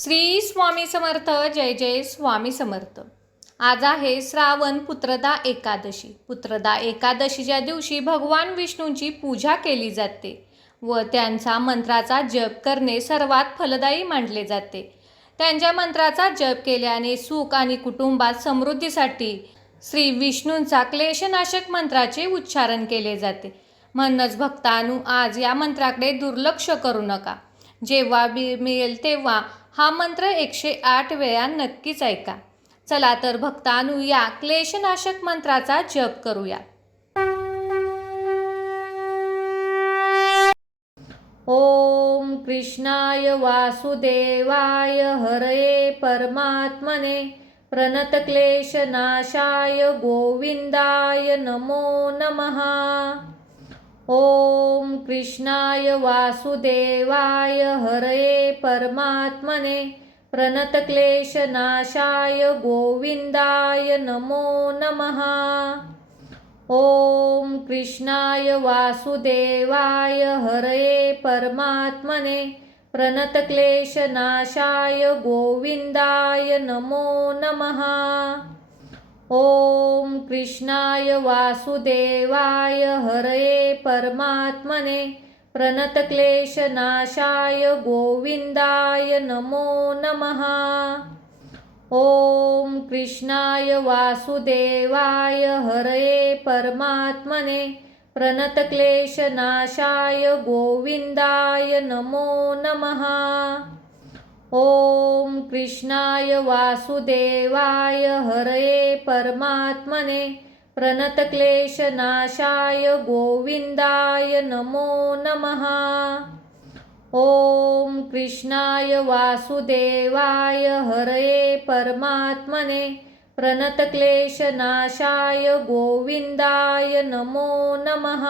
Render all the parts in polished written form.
श्री स्वामी समर्थ. जय जय स्वामी समर्थ. आज आहे श्रावण पुत्रदा एकादशी. पुत्रदा एकादशीच्या दिवशी भगवान विष्णूंची पूजा केली जाते व त्यांचा मंत्राचा जप करणे सर्वात फलदायी मानले जाते. त्यांच्या मंत्राचा जप केल्याने सुख आणि कुटुंबात समृद्धीसाठी श्री विष्णूंचा क्लेशनाशक मंत्राचे उच्चारण केले जाते. म्हणूनच भक्तांनो, आज या मंत्राकडे दुर्लक्ष करू नका. जेव्हा मिळेल तेव्हा हा मंत्र 108 वेळा नक्कीच ऐका. चला तर भक्तांनो, या क्लेशनाशक मंत्राचा जप करूया. ओम कृष्णाय वासुदेवाय हरये परमात्मने प्रणतक्लेशनाशाय गोविंदाय नमो नमः. ओम कृष्णाय वासुदेवाय हरये परमात्मने प्रणतक्लेशनाशाय गोविंदाय नमो नमः. ओम कृष्णाय वासुदेवाय हरये परमात्मने प्रणतक्लेशनाशाय गोविंदाय नमो नमः. ओम कृष्णाय वासुदेवाय हरये परमात्मने प्रणतक्लेशनाशाय गोविंदाय नमो नमः. ओम कृष्णाय वासुदेवाय हरये परमात्मने प्रणतक्लेशनाशाय गोविंदाय नमो नमः. ओम कृष्णाय वासुदेवाय हरये परमात्मने प्रणतक्लेशनाशाय गोविंदाय नमो नमः. ओम कृष्णाय वासुदेवाय हरये परमात्मने प्रणतक्लेशनाशाय गोविंदाय नमो नमः.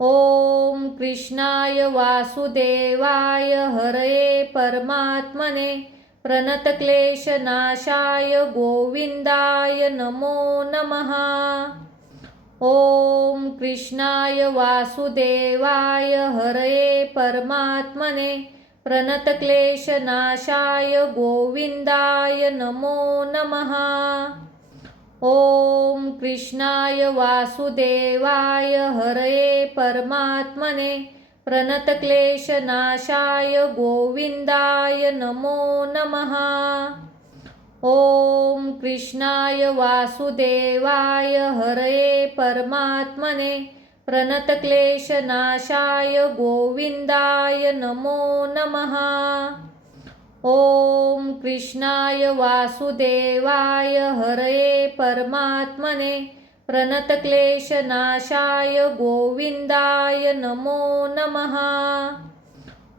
ओम कृष्णाय वासुदेवाय हरये परमात्मने प्रणतक्लेशनाशाय गोविंदाय नमो नमः. ओम कृष्णाय वासुदेवाय हरये परमात्मने प्रणतक्लेशनाशाय गोविंदाय नमो नमः. ओम कृष्णाय वासुदेवाय हरये परमात्मने प्रणतक्लेशनाशाय गोविंदाय नमो नमः. ओम कृष्णाय वासुदेवाय हरये परमात्मने प्रणतक्लेशनाशाय गोविंदाय नमो नमः. ओम कृष्णाय वासुदेवाय हरये परमात्मने प्रणतक्लेशनाशाय गोविंदाय नमो नमः.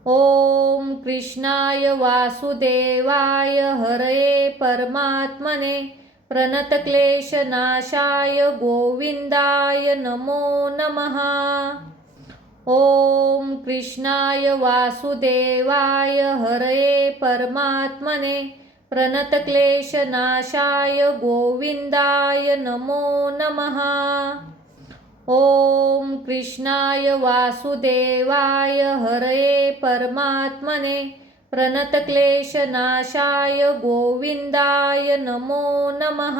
ओम कृष्णाय वासुदेवाय हरये परमात्मने प्रणतक्लेशनाशाय गोविंदाय नमो नमः. ओम कृष्णाय वासुदेवाय हरये परमात्मने प्रणतक्लेशनाशाय गोविंदाय नमो नमः. ओम कृष्णाय वासुदेवाय हरये परमात्मने प्रणतक्लेशनाशाय गोविंदाय नमो नमः.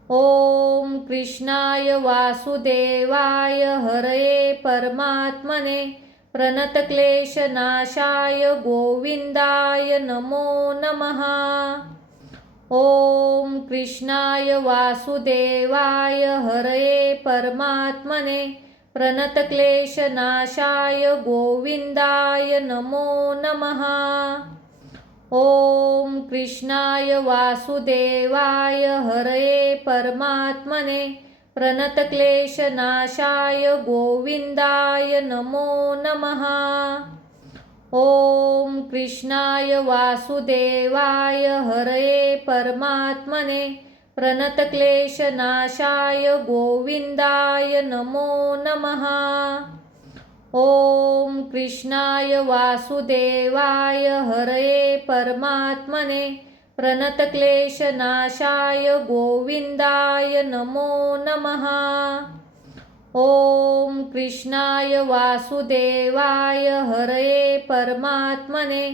ओम कृष्णाय वासुदेवाय हरये परमात्मने प्रणतक्लेशनाशाय गोविंदाय नमो नमः. ओम कृष्णाय वासुदेवाय हरये परमात्मने प्रणतक्लेशनाशाय गोविंदाय नमो नमः. ओम कृष्णाय वासुदेवाय हरये परमात्मने प्रणतक्लेशनाशाय गोविंदाय नमो नमः. ओम कृष्णाय वासुदेवाय हरये परमात्मने प्रणतक्लेशनाशाय गोविंदाय नमो नमः. ओम कृष्णाय वासुदेवाय हरये परमात्मने प्रणतक्लेशनाशाय गोविंदाय नमो नमः. ओम कृष्णाय वासुदेवाय हरये परमात्मने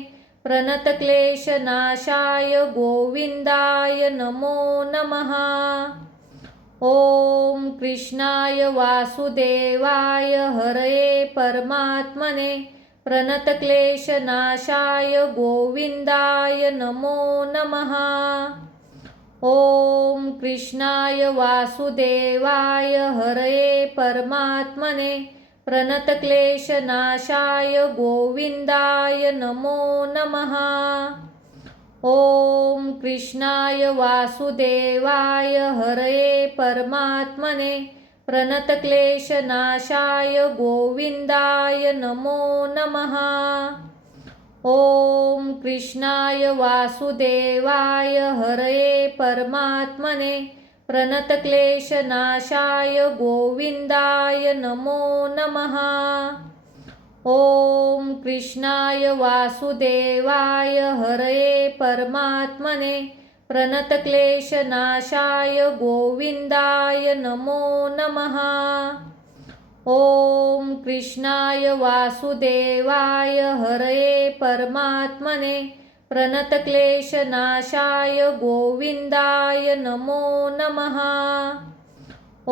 प्रणतक्लेशनाशाय गोविन्दाय नमो नमः। ॐ कृष्णाय वासुदेवाय हरये परमात्मने प्रणतक्लेशनाशाय गोविन्दाय नमो नमः। ॐ कृष्णाय वासुदेवाय हरये परमात्मने प्रणतक्लेशनाशाय गोविन्दाय नमो नमः। ॐ कृष्णाय वासुदेवाय हरये परमात्मने प्रणतक्लेशनाशाय गोविन्दाय नमो नमः। ॐ कृष्णाय वासुदेवाय हरये परमात्मने प्रणतक्लेशनाशाय गोविन्दाय नमो नमः। ॐ कृष्णाय वासुदेवाय हरये परमात्मने प्रणतक्लेशनाशाय गोविन्दाय नमो नमः। ॐ कृष्णाय वासुदेवाय हरये परमात्मने प्रणतक्लेशनाशाय गोविन्दाय नमो नमः। ॐ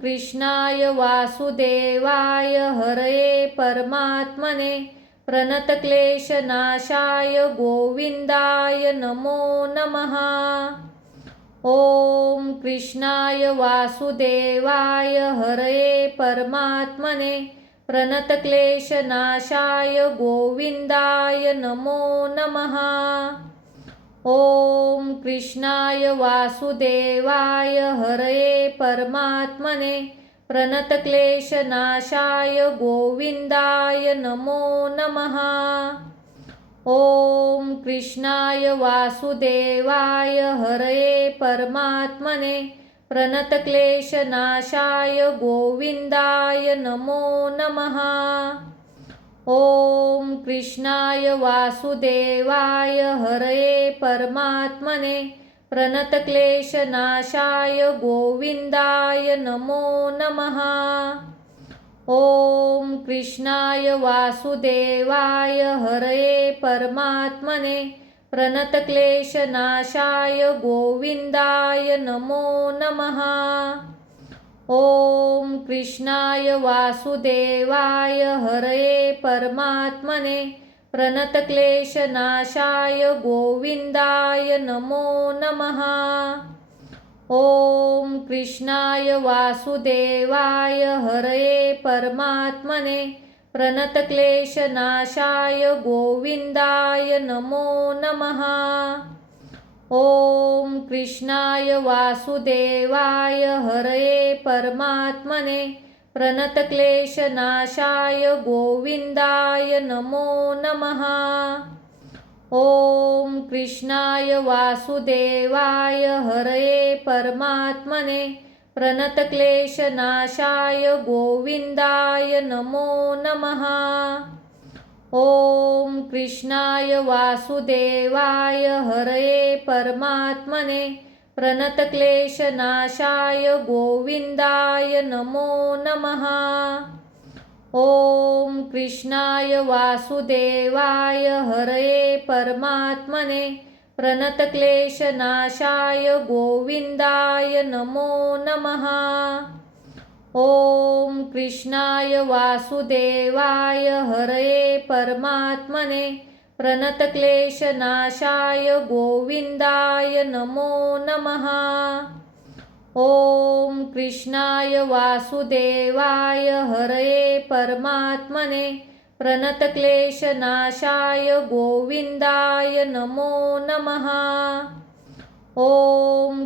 कृष्णाय वासुदेवाय हरये परमात्मने प्रणतक्लेशनाशाय गोविन्दाय नमो नमः। ॐ कृष्णाय वासुदेवाय हरये परमात्मने प्रणतक्लेशनाशाय गोविन्दाय नमो नमः। ॐ कृष्णाय वासुदेवाय हरये परमात्मने प्रणतक्लेशनाशाय गोविन्दाय नमो नमः। ॐ कृष्णाय वासुदेवाय हरये परमात्मने प्रणतक्लेशनाशाय गोविन्दाय नमो नमः। ॐ कृष्णाय वासुदेवाय हरये परमात्मने प्रणतक्लेशनाशाय गोविन्दाय नमो नमः। ॐ कृष्णाय वासुदेवाय हरये परमात्मने प्रणतक्लेशनाशाय गोविन्दाय नमो नमः। ॐ कृष्णाय वासुदेवाय हरये परमात्मने प्रणतक्लेशनाशाय गोविन्दाय नमो नमः। ॐ कृष्णाय वासुदेवाय हरये परमात्मने प्रणतक्लेशनाशाय गोविन्दाय नमो नमः। ॐ कृष्णाय वासुदेवाय हरये परमात्मने प्रणतक्लेशनाशाय गोविन्दाय नमो नमः। ॐ कृष्णाय वासुदेवाय हरये परमात्मने प्रणतक्लेशनाशाय गोविन्दाय नमो नमः। ॐ कृष्णाय वासुदेवाय हरये परमात्मने प्रणतक्लेशनाशाय गोविन्दाय नमो नमः। ॐ कृष्णाय वासुदेवाय हरये परमात्मने प्रणतक्लेशनाशाय गोविन्दाय नमो नमः। ॐ कृष्णाय वासुदेवाय हरये परमात्मने प्रणतक्लेशनाशाय गोविन्दाय नमो नमः। ॐ कृष्णाय वासुदेवाय हरये परमात्मने प्रणतक्लेशनाशाय गोविन्दाय नमो नमः। ॐ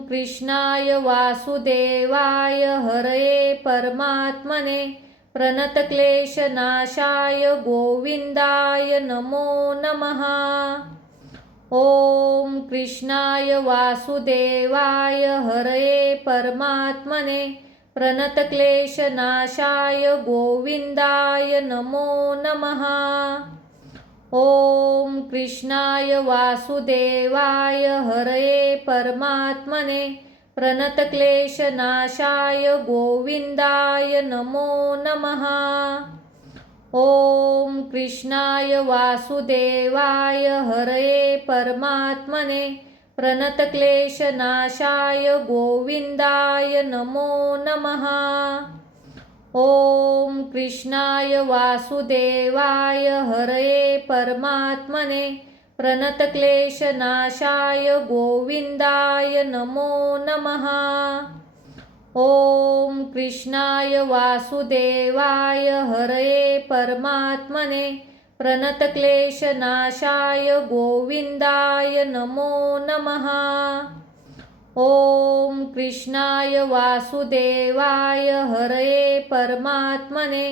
कृष्णाय वासुदेवाय हरये परमात्मने प्रणतक्लेशनाशाय गोविन्दाय नमो नमः। ॐ कृष्णाय वासुदेवाय हरये परमात्मने प्रणतक्लेशनाशाय गोविन्दाय नमो नमः। ॐ कृष्णाय वासुदेवाय हरये परमात्मने प्रणतक्लेशनाशाय गोविन्दाय नमो नमः। ॐ कृष्णाय वासुदेवाय हरये परमात्मने प्रणतक्लेशनाशाय गोविन्दाय नमो नमः। ॐ कृष्णाय वासुदेवाय हरये परमात्मने प्रणतक्लेशनाशाय गोविन्दाय नमो नमः। ॐ कृष्णाय वासुदेवाय हरये परमात्मने प्रणतक्लेशनाशाय गोविन्दाय नमो नमः। ॐ कृष्णाय वासुदेवाय हरये परमात्मने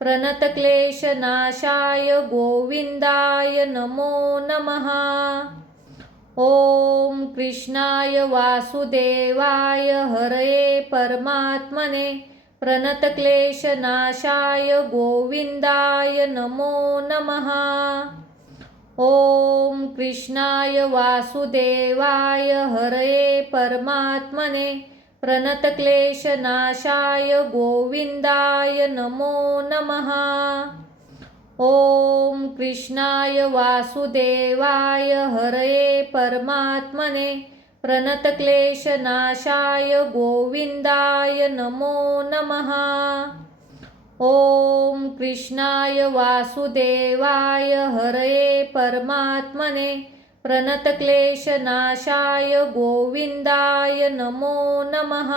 प्रणतक्लेशनाशाय गोविन्दाय नमो नमः। ॐ कृष्णाय वासुदेवाय हरये परमात्मने प्रणतक्लेशनाशाय गोविन्दाय नमो नमः। ॐ कृष्णाय वासुदेवाय हरये परमात्मने प्रणतक्लेशनाशाय गोविन्दाय नमो नमः। ॐ कृष्णाय वासुदेवाय हरये परमात्मने प्रणतक्लेशनाशाय गोविन्दाय नमो नमः। ॐ कृष्णाय वासुदेवाय हरये परमात्मने प्रणतक्लेशनाशाय गोविन्दाय नमो नमः।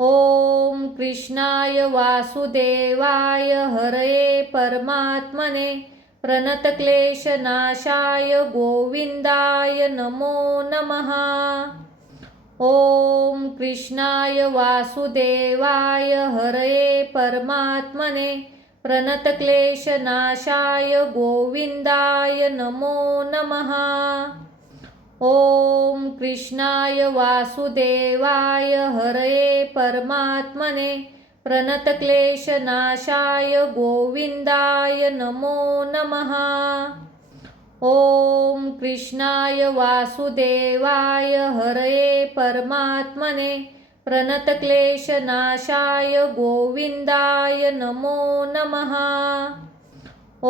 ॐ कृष्णाय वासुदेवाय हरये परमात्मने प्रणतक्लेशनाशाय गोविन्दाय नमो नमः। ॐ कृष्णाय वासुदेवाय हरये परमात्मने प्रणतक्लेशनाशाय गोविन्दाय नमो नमः। ॐ कृष्णाय वासुदेवाय हरये परमात्मने प्रणतक्लेशनाशाय गोविन्दाय नमो नमः। ॐ कृष्णाय वासुदेवाय हरये परमात्मने प्रणतक्लेशनाशाय गोविन्दाय नमो नमः। ॐ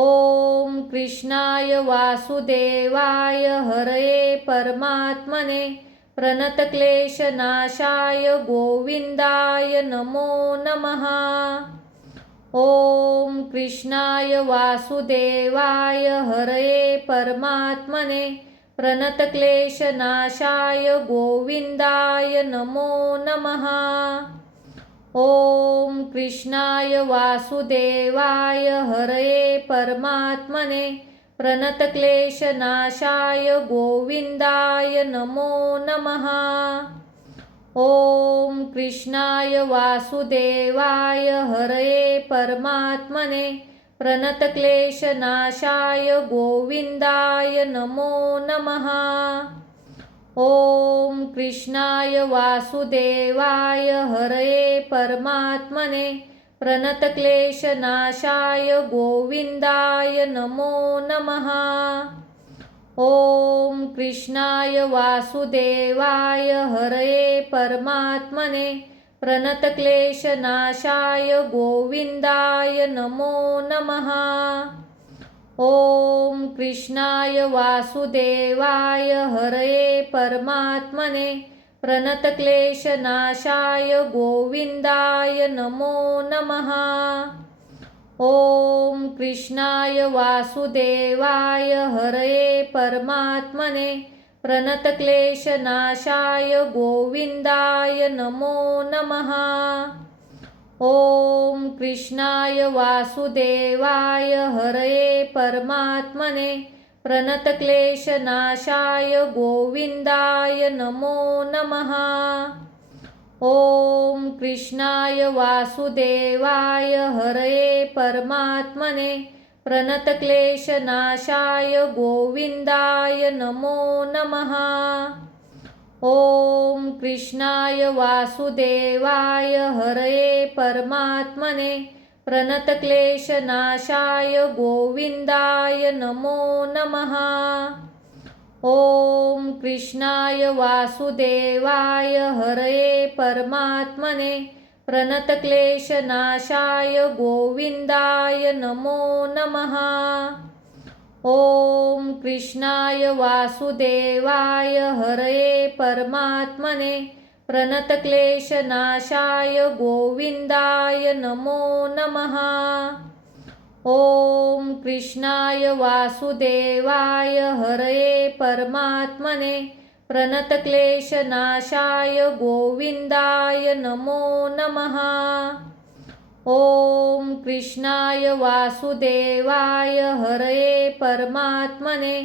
कृष्णाय वासुदेवाय हरये परमात्मने प्रणतक्लेशनाशाय गोविन्दाय नमो नमः। ॐ कृष्णाय वासुदेवाय हरये परमात्मने प्रणतक्लेशनाशाय गोविन्दाय नमो नमः। ॐ कृष्णाय वासुदेवाय हरये परमात्मने प्रणतक्लेशनाशाय गोविन्दाय नमो नमः। ॐ कृष्णाय वासुदेवाय हरये परमात्मने प्रणतक्लेशनाशाय गोविन्दाय नमो नमः। ॐ कृष्णाय वासुदेवाय हरये परमात्मने प्रणतक्लेशनाशाय गोविन्दाय नमो नमः। ॐ कृष्णाय वासुदेवाय हरये परमात्मने प्रणतक्लेशनाशाय गोविन्दाय नमो नमः। ॐ कृष्णाय वासुदेवाय हरये परमात्मने प्रणतक्लेशनाशाय गोविन्दाय नमो नमः। ॐ कृष्णाय वासुदेवाय हरये परमात्मने प्रणतक्लेशनाशाय गोविन्दाय नमो नमः। ॐ कृष्णाय वासुदेवाय हरये परमात्मने प्रणतक्लेशनाशाय गोविन्दाय नमो नमः। ॐ कृष्णाय वासुदेवाय हरये परमात्मने प्रणतक्लेशनाशाय गोविन्दाय नमो नमः। ॐ कृष्णाय वासुदेवाय हरये परमात्मने प्रणतक्लेशनाशाय गोविन्दाय नमो नमः। ॐ कृष्णाय वासुदेवाय हरये परमात्मने प्रणतक्लेशनाशाय गोविन्दाय नमो नमः। ॐ कृष्णाय वासुदेवाय हरये परमात्मने प्रणतक्लेशनाशाय गोविन्दाय नमो नमः। ॐ कृष्णाय वासुदेवाय हरये परमात्मने प्रणतक्लेशनाशाय गोविन्दाय नमो नमः। ॐ कृष्णाय वासुदेवाय हरये परमात्मने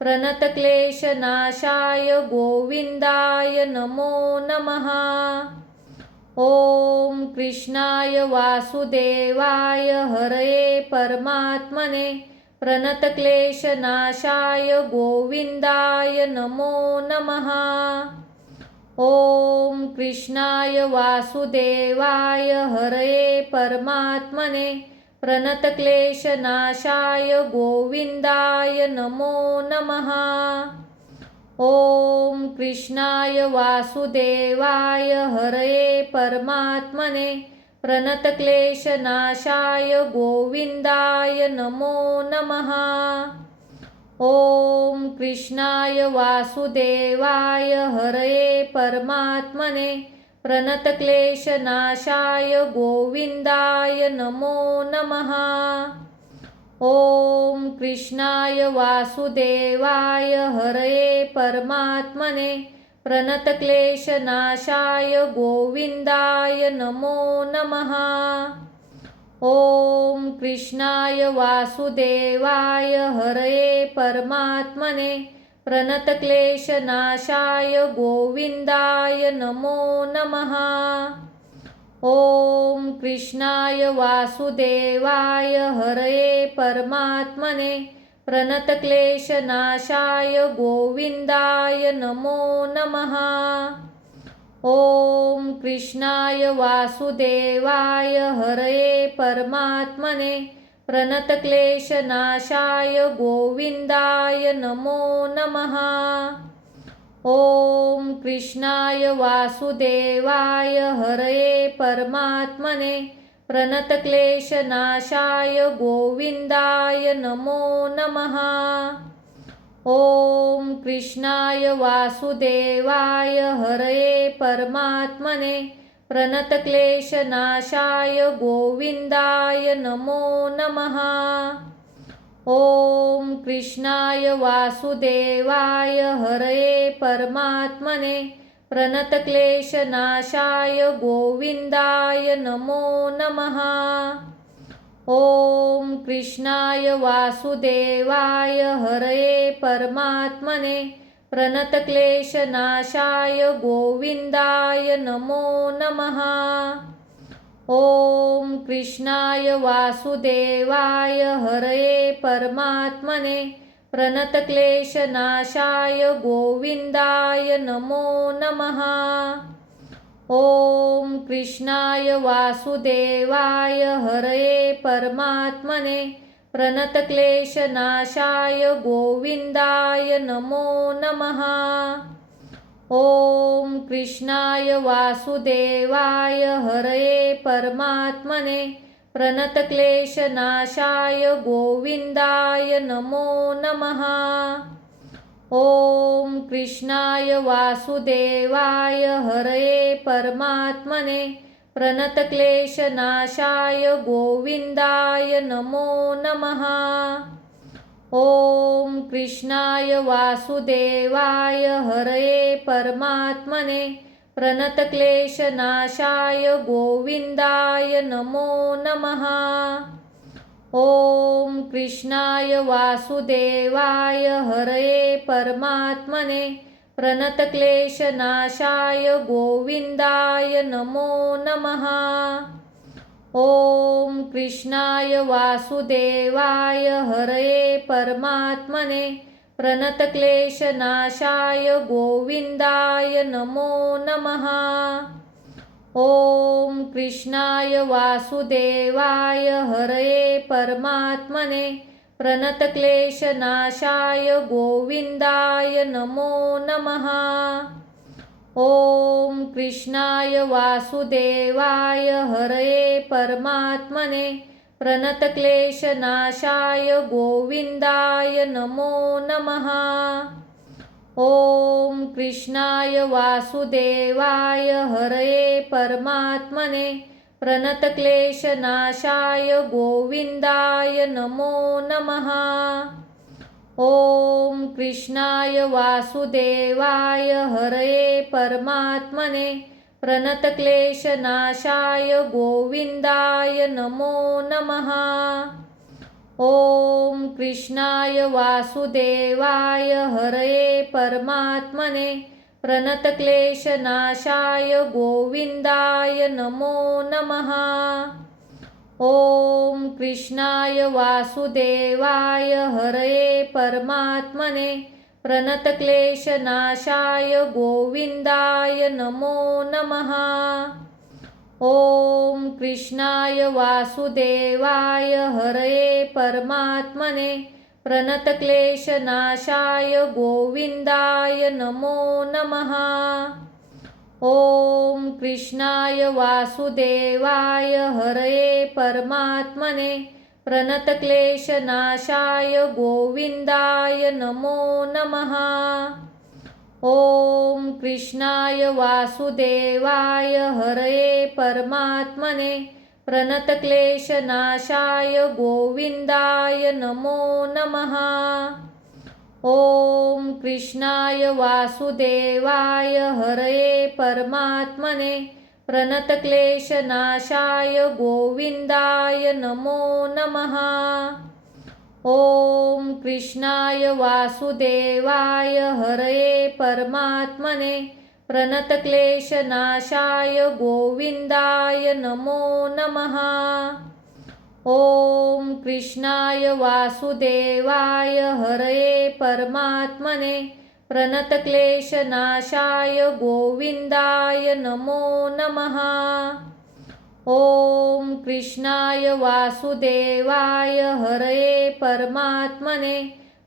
प्रणतक्लेशनाशाय गोविन्दाय नमो नमः। ॐ कृष्णाय वासुदेवाय हरये परमात्मने प्रणतक्लेशनाशाय गोविन्दाय नमो नमः। ॐ कृष्णाय वासुदेवाय हरये परमात्मने प्रणतक्लेशनाशाय गोविन्दाय नमो नमः। ॐ कृष्णाय वासुदेवाय हरये परमात्मने प्रणतक्लेशनाशाय गोविन्दाय नमो नमः। ॐ कृष्णाय वासुदेवाय हरये परमात्मने प्रणतक्लेशनाशाय गोविन्दाय नमो नमः। ॐ कृष्णाय वासुदेवाय हरये परमात्मने प्रणतक्लेशनाशाय गोविन्दाय नमो नमः। ॐ कृष्णाय वासुदेवाय हरये परमात्मने प्रणतक्लेशनाशाय गोविन्दाय नमो नमः। ॐ कृष्णाय वासुदेवाय हरये परमात्मने प्रणतक्लेशनाशाय गोविन्दाय नमो नमः। ॐ कृष्णाय वासुदेवाय हरये परमात्मने प्रणतक्लेशनाशाय गोविन्दाय नमो नमः। ॐ कृष्णाय वासुदेवाय हरये परमात्मने प्रणतक्लेशनाशाय गोविन्दाय नमो नमः। ॐ कृष्णाय वासुदेवाय हरये परमात्मने प्रणतक्लेशनाशाय गोविन्दाय नमो नमः। ॐ कृष्णाय वासुदेवाय हरये परमात्मने प्रणतक्लेशनाशाय गोविन्दाय नमो नमः। ॐ कृष्णाय वासुदेवाय हरये परमात्मने प्रणतक्लेशनाशाय गोविन्दाय नमो नमः। ॐ कृष्णाय वासुदेवाय हरये परमात्मने प्रणतक्लेशनाशाय गोविन्दाय नमो नमः। ॐ कृष्णाय वासुदेवाय हरये परमात्मने प्रणतक्लेशनाशाय गोविन्दाय नमो नमः। ॐ कृष्णाय वासुदेवाय हरये परमात्मने प्रणतक्लेशनाशाय गोविन्दाय नमो नमः। ॐ कृष्णाय वासुदेवाय हरये परमात्मने प्रणतक्लेशनाशाय गोविन्दाय नमो नमः। ॐ कृष्णाय वासुदेवाय हरये परमात्मने प्रणतक्लेशनाशाय गोविन्दाय नमो नमः। ॐ कृष्णाय वासुदेवाय हरये परमात्मने प्रणतक्लेशनाशाय गोविन्दाय नमो नमः। ॐ कृष्णाय वासुदेवाय हरये परमात्मने प्रणतक्लेशनाशाय गोविन्दाय नमो नमः। ॐ कृष्णाय वासुदेवाय हरये परमात्मने प्रणतक्लेशनाशाय गोविन्दाय नमो नमः। ॐ कृष्णाय वासुदेवाय हरये परमात्मने प्रणतक्लेशनाशाय गोविन्दाय नमो नमः। ॐ कृष्णाय वासुदेवाय हरये परमात्मने प्रणतक्लेशनाशाय गोविन्दाय नमो नमः। ॐ कृष्णाय वासुदेवाय हरये परमात्मने प्रणतक्लेशनाशाय गोविन्दाय नमो नमः। ॐ कृष्णाय वासुदेवाय हरये परमात्मने प्रणतक्लेशनाशाय गोविन्दाय नमो नमः। ॐ कृष्णाय वासुदेवाय हरये परमात्मने प्रणतक्लेशनाशाय गोविन्दाय नमो नमः। ॐ कृष्णाय वासुदेवाय हरये परमात्मने प्रणतक्लेशनाशाय गोविन्दाय नमो नमः। ॐ कृष्णाय वासुदेवाय हरये परमात्मने प्रणतक्लेशनाशाय गोविन्दाय नमो नमः। ॐ कृष्णाय वासुदेवाय हरये परमात्मने प्रणतक्लेशनाशाय गोविन्दाय नमो नमः। ॐ कृष्णाय वासुदेवाय हरये परमात्मने प्रणतक्लेशनाशाय गोविन्दाय नमो नमः। ॐ कृष्णाय वासुदेवाय हरये परमात्मने प्रणतक्लेशनाशाय गोविन्दाय नमो नमः। ॐ कृष्णाय वासुदेवाय हरये परमात्मने प्रणतक्लेशनाशाय गोविन्दाय नमो नमः। ॐ कृष्णाय वासुदेवाय हरये परमात्मने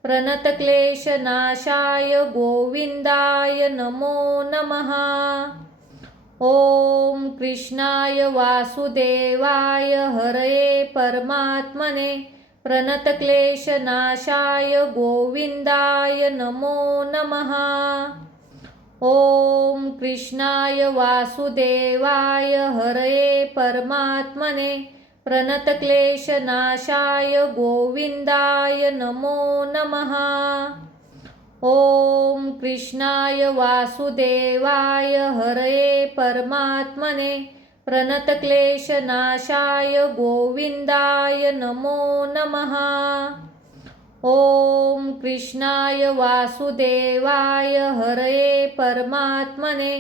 प्रणतक्लेशनाशाय गोविन्दाय नमो नमः। ॐ कृष्णाय वासुदेवाय हरये परमात्मने प्रणतक्लेशनाशाय गोविन्दाय नमो नमः। ॐ कृष्णाय वासुदेवाय हरये परमात्मने प्रणतक्लेशनाशाय गोविन्दाय नमो नमः। ॐ कृष्णाय वासुदेवाय हरये परमात्मने प्रणतक्लेशनाशाय गोविन्दाय नमो नमः। ॐ कृष्णाय वासुदेवाय हरये परमात्मने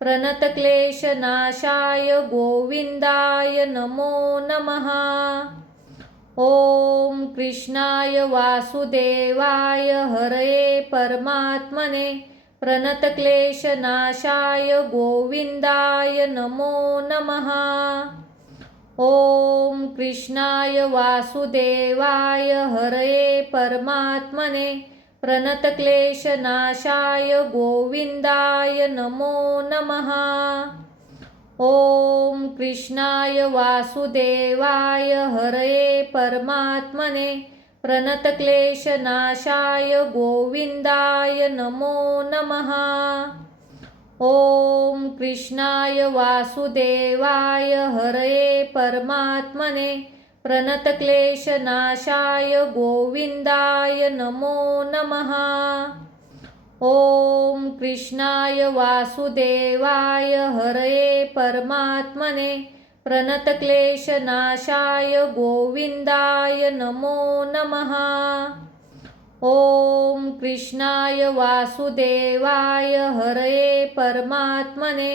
प्रणतक्लेशनाशाय गोविन्दाय नमो नमः। ॐ कृष्णाय वासुदेवाय हरये परमात्मने प्रणतक्लेशनाशाय गोविन्दाय नमो नमः। ॐ कृष्णाय वासुदेवाय हरये परमात्मने प्रणतक्लेशनाशाय गोविन्दाय नमो नमः। ॐ कृष्णाय वासुदेवाय हरये परमात्मने प्रणतक्लेशनाशाय गोविन्दाय नमो नमः। ॐ कृष्णाय वासुदेवाय हरये परमात्मने प्रणतक्लेशनाशाय गोविन्दाय नमो नमः। ॐ कृष्णाय वासुदेवाय हरये परमात्मने प्रणतक्लेशनाशाय गोविन्दाय नमो नमः। ॐ कृष्णाय वासुदेवाय हरये परमात्मने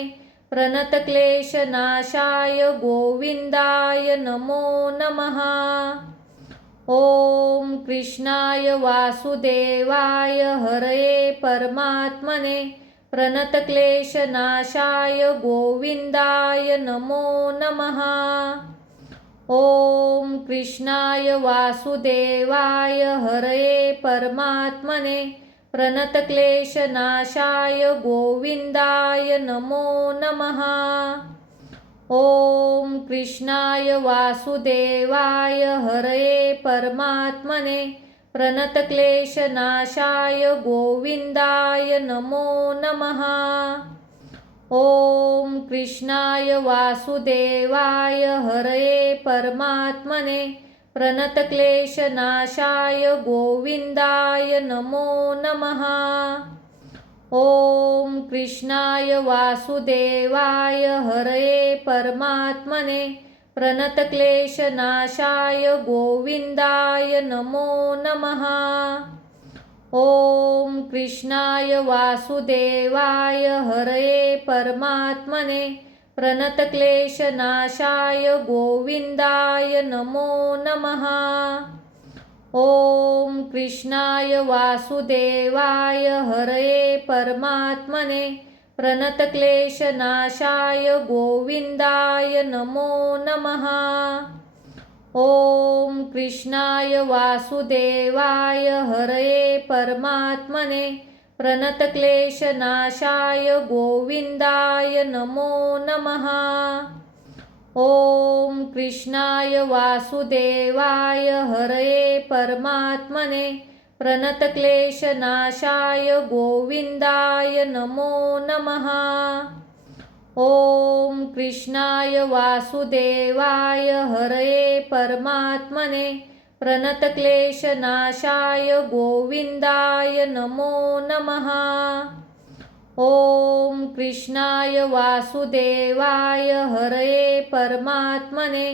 प्रणतक्लेशनाशाय गोविन्दाय नमो नमः। ॐ कृष्णाय वासुदेवाय हरये परमात्मने प्रणतक्लेशनाशाय गोविन्दाय नमो नमः। ॐ कृष्णाय वासुदेवाय हरये परमात्मने प्रणतक्लेशनाशाय गोविन्दाय नमो नमः। ॐ कृष्णाय वासुदेवाय हरये परमात्मने प्रणतक्लेशनाशाय गोविन्दाय नमो नमः। ॐ कृष्णाय वासुदेवाय हरये परमात्मने प्रणतक्लेशनाशाय गोविन्दाय नमो नमः। ॐ कृष्णाय वासुदेवाय हरये परमात्मने प्रणतक्लेशनाशाय गोविन्दाय नमो नमः। ॐ कृष्णाय वासुदेवाय हरये परमात्मने प्रणतक्लेशनाशाय गोविन्दाय नमो नमः। ॐ कृष्णाय वासुदेवाय हरये परमात्मने प्रणतक्लेशनाशाय गोविन्दाय नमो नमः। ॐ कृष्णाय वासुदेवाय हरये परमात्मने प्रणतक्लेशनाशाय गोविन्दाय नमो नमः। ॐ कृष्णाय वासुदेवाय हरये परमात्मने प्रणतक्लेशनाशाय गोविन्दाय नमो नमः। ॐ कृष्णाय वासुदेवाय हरये परमात्मने प्रणतक्लेशनाशाय गोविन्दाय नमो नमः। ॐ कृष्णाय वासुदेवाय हरये परमात्मने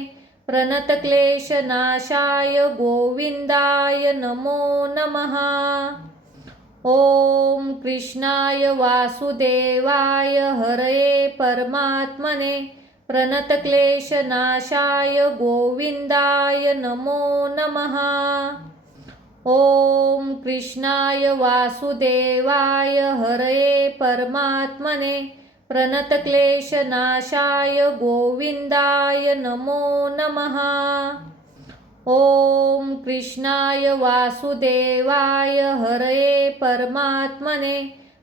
प्रणतक्लेशनाशाय गोविन्दाय नमो नमः। ॐ कृष्णाय वासुदेवाय हरये परमात्मने प्रणतक्लेशनाशाय गोविन्दाय नमो नमः। ॐ कृष्णाय वासुदेवाय हरये परमात्मने प्रणतक्लेशनाशाय गोविन्दाय नमो नमः। ॐ कृष्णाय वासुदेवाय हरये परमात्मने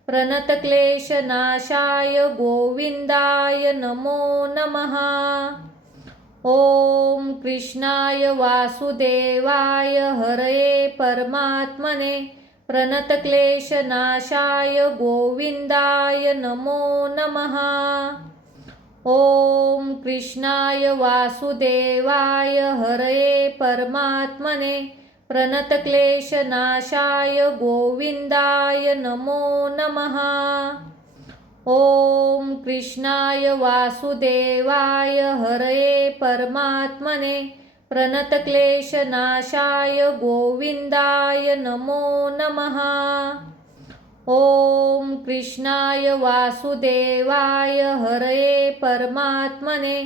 प्रणतक्लेशनाशाय गोविन्दाय नमो नमः। ॐ कृष्णाय वासुदेवाय हरये परमात्मने प्रणतक्लेशनाशाय गोविन्दाय नमो नमः। ॐ कृष्णाय वासुदेवाय हरये परमात्मने प्रणतक्लेशनाशाय गोविन्दाय नमो नमः। ॐ कृष्णाय वासुदेवाय हरये परमात्मने प्रणतक्लेशनाशाय गोविन्दाय नमो नमः। ॐ कृष्णाय वासुदेवाय हरये परमात्मने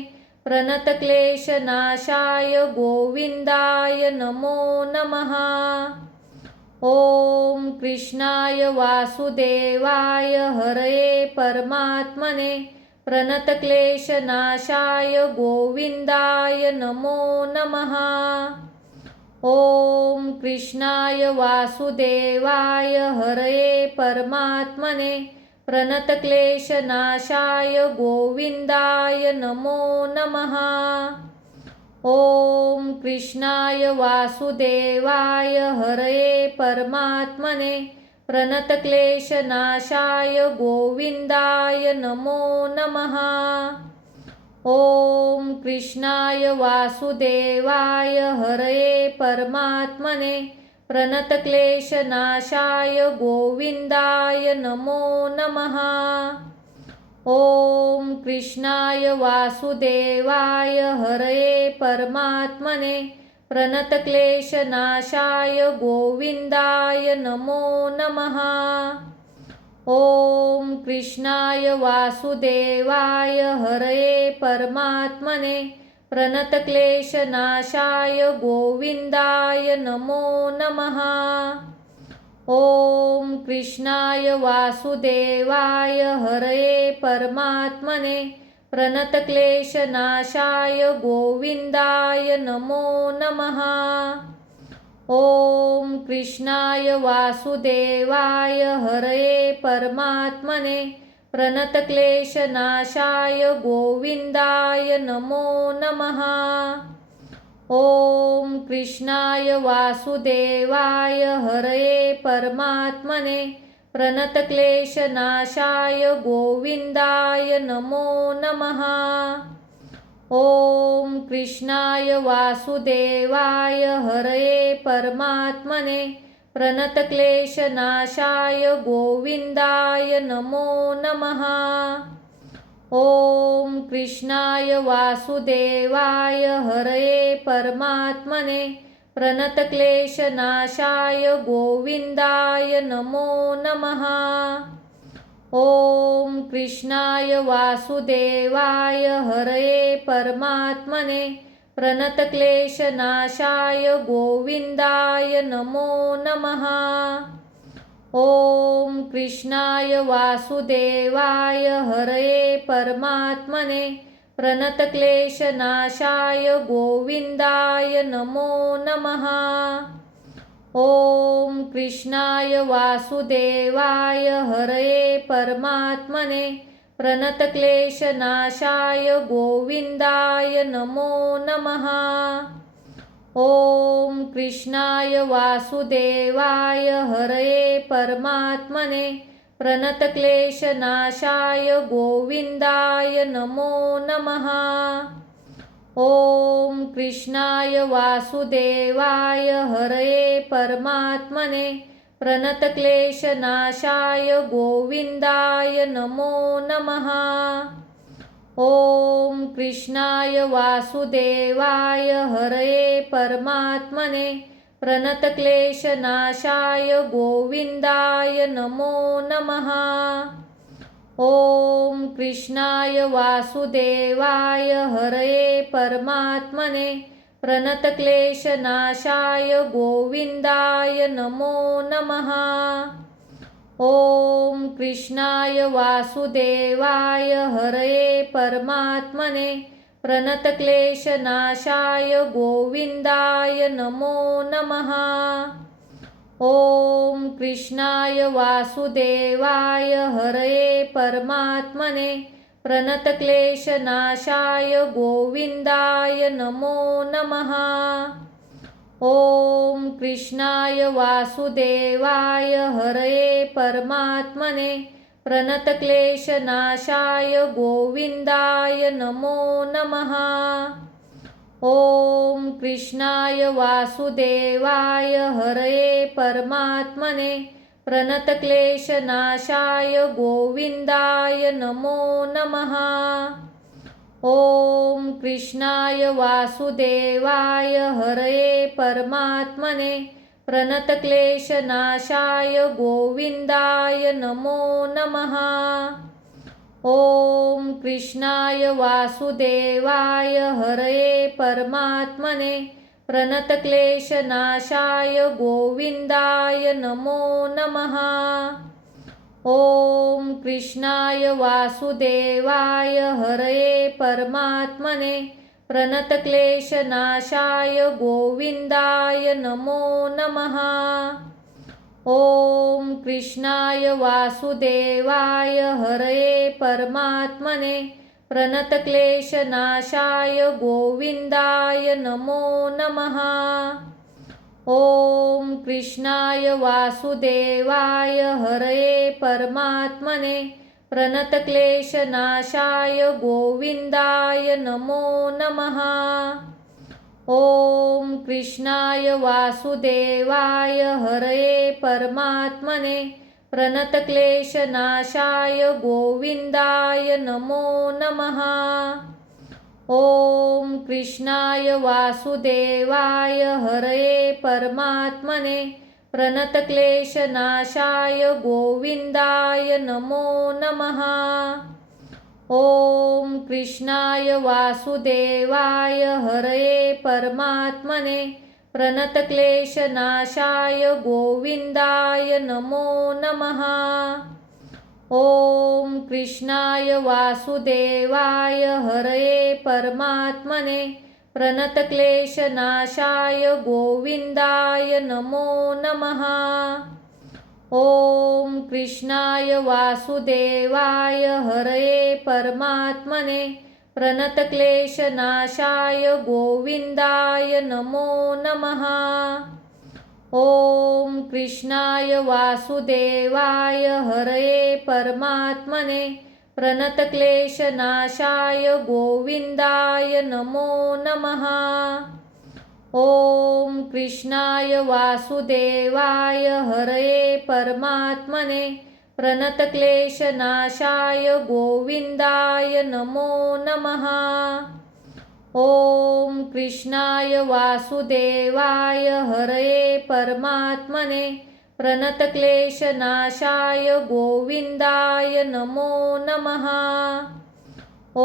प्रणतक्लेशनाशाय गोविन्दाय नमो नमः। ॐ कृष्णाय वासुदेवाय हरये परमात्मने प्रणतक्लेशनाशाय गोविन्दाय नमो नमः। ॐ कृष्णाय वासुदेवाय हरये परमात्मने प्रणतक्लेशनाशाय गोविन्दाय नमो नमः। ॐ कृष्णाय वासुदेवाय हरये परमात्मने प्रणतक्लेशनाशाय गोविन्दाय नमो नमः। ॐ कृष्णाय वासुदेवाय हरये परमात्मने प्रणतक्लेशनाशाय गोविन्दाय नमो नमः। ॐ कृष्णाय वासुदेवाय हरये परमात्मने प्रणतक्लेशनाशाय गोविन्दाय नमो नमः। ॐ कृष्णाय वासुदेवाय हरये परमात्मने प्रणतक्लेशनाशाय गोविन्दाय नमो नमः। ॐ कृष्णाय वासुदेवाय हरये परमात्मने प्रणतक्लेशनाशाय गोविन्दाय नमो नमः। ॐ कृष्णाय वासुदेवाय हरये परमात्मने प्रणतक्लेशनाशाय गोविन्दाय नमो नमः। ॐ कृष्णाय वासुदेवाय हरये परमात्मने प्रणतक्लेशनाशाय गोविन्दाय नमो नमः। ॐ कृष्णाय वासुदेवाय हरये परमात्मने प्रणतक्लेशनाशाय गोविन्दाय नमो नमः। ॐ कृष्णाय वासुदेवाय हरये परमात्मने प्रणतक्लेशनाशाय गोविन्दाय नमो नमः। ॐ कृष्णाय वासुदेवाय हरये परमात्मने प्रणतक्लेशनाशाय गोविन्दाय नमो नमः। ॐ कृष्णाय वासुदेवाय हरये परमात्मने प्रणतक्लेशनाशाय गोविन्दाय नमो नमः। ॐ कृष्णाय वासुदेवाय हरये परमात्मने प्रणतक्लेशनाशाय गोविन्दाय नमो नमः। ॐ कृष्णाय वासुदेवाय हरये परमात्मने प्रणतक्लेशनाशाय गोविन्दाय नमो नमः। ॐ कृष्णाय वासुदेवाय हरये परमात्मने प्रणतक्लेशनाशाय गोविन्दाय नमो नमः। ॐ कृष्णाय वासुदेवाय हरये परमात्मने प्रणतक्लेशनाशाय गोविन्दाय नमो नमः। ॐ कृष्णाय वासुदेवाय हरये परमात्मने प्रणतक्लेशनाशाय गोविन्दाय नमो नमः। ॐ कृष्णाय वासुदेवाय हरये परमात्मने प्रणतक्लेशनाशाय गोविन्दाय नमो नमः। ॐ कृष्णाय वासुदेवाय हरये परमात्मने प्रणतक्लेशनाशाय गोविन्दाय नमो नमः। ॐ कृष्णाय वासुदेवाय हरये परमात्मने प्रणतक्लेशनाशाय गोविन्दाय नमो नमः। ॐ कृष्णाय वासुदेवाय हरये परमात्मने प्रणतक्लेशनाशाय गोविन्दाय नमो नमः। ॐ कृष्णाय वासुदेवाय हरये परमात्मने प्रणतक्लेशनाशाय गोविन्दाय नमो नमः। ॐ कृष्णाय वासुदेवाय हरये परमात्मने प्रणतक्लेशनाशाय गोविन्दाय नमो नमः। ॐ कृष्णाय वासुदेवाय हरये परमात्मने प्रणतक्लेशनाशाय गोविन्दाय नमो नमः। ॐ कृष्णाय वासुदेवाय हरये परमात्मने प्रणतक्लेशनाशाय गोविन्दाय नमो नमः। ॐ कृष्णाय वासुदेवाय हरये परमात्मने प्रणतक्लेशनाशाय गोविन्दाय नमो नमः। ॐ कृष्णाय वासुदेवाय हरये परमात्मने प्रणतक्लेशनाशाय गोविन्दाय नमो नमः। ॐ कृष्णाय वासुदेवाय हरये परमात्मने प्रणतक्लेशनाशाय गोविन्दाय नमो नमः। ॐ कृष्णाय वासुदेवाय हरये परमात्मने प्रणतक्लेशनाशाय गोविन्दाय नमो नमः। ॐ कृष्णाय वासुदेवाय हरये परमात्मने प्रणतक्लेशनाशाय गोविन्दाय नमो नमः। ॐ कृष्णाय वासुदेवाय हरये परमात्मने प्रणतक्लेशनाशाय गोविन्दाय नमो नमः। ॐ कृष्णाय वासुदेवाय हरये परमात्मने प्रणतक्लेशनाशाय गोविन्दाय नमो नमः। ॐ कृष्णाय वासुदेवाय हरये परमात्मने प्रणतक्लेशनाशाय गोविन्दाय नमो नमः। ॐ कृष्णाय वासुदेवाय हरये परमात्मने प्रणतक्लेशनाशाय गोविन्दाय नमो नमः। ॐ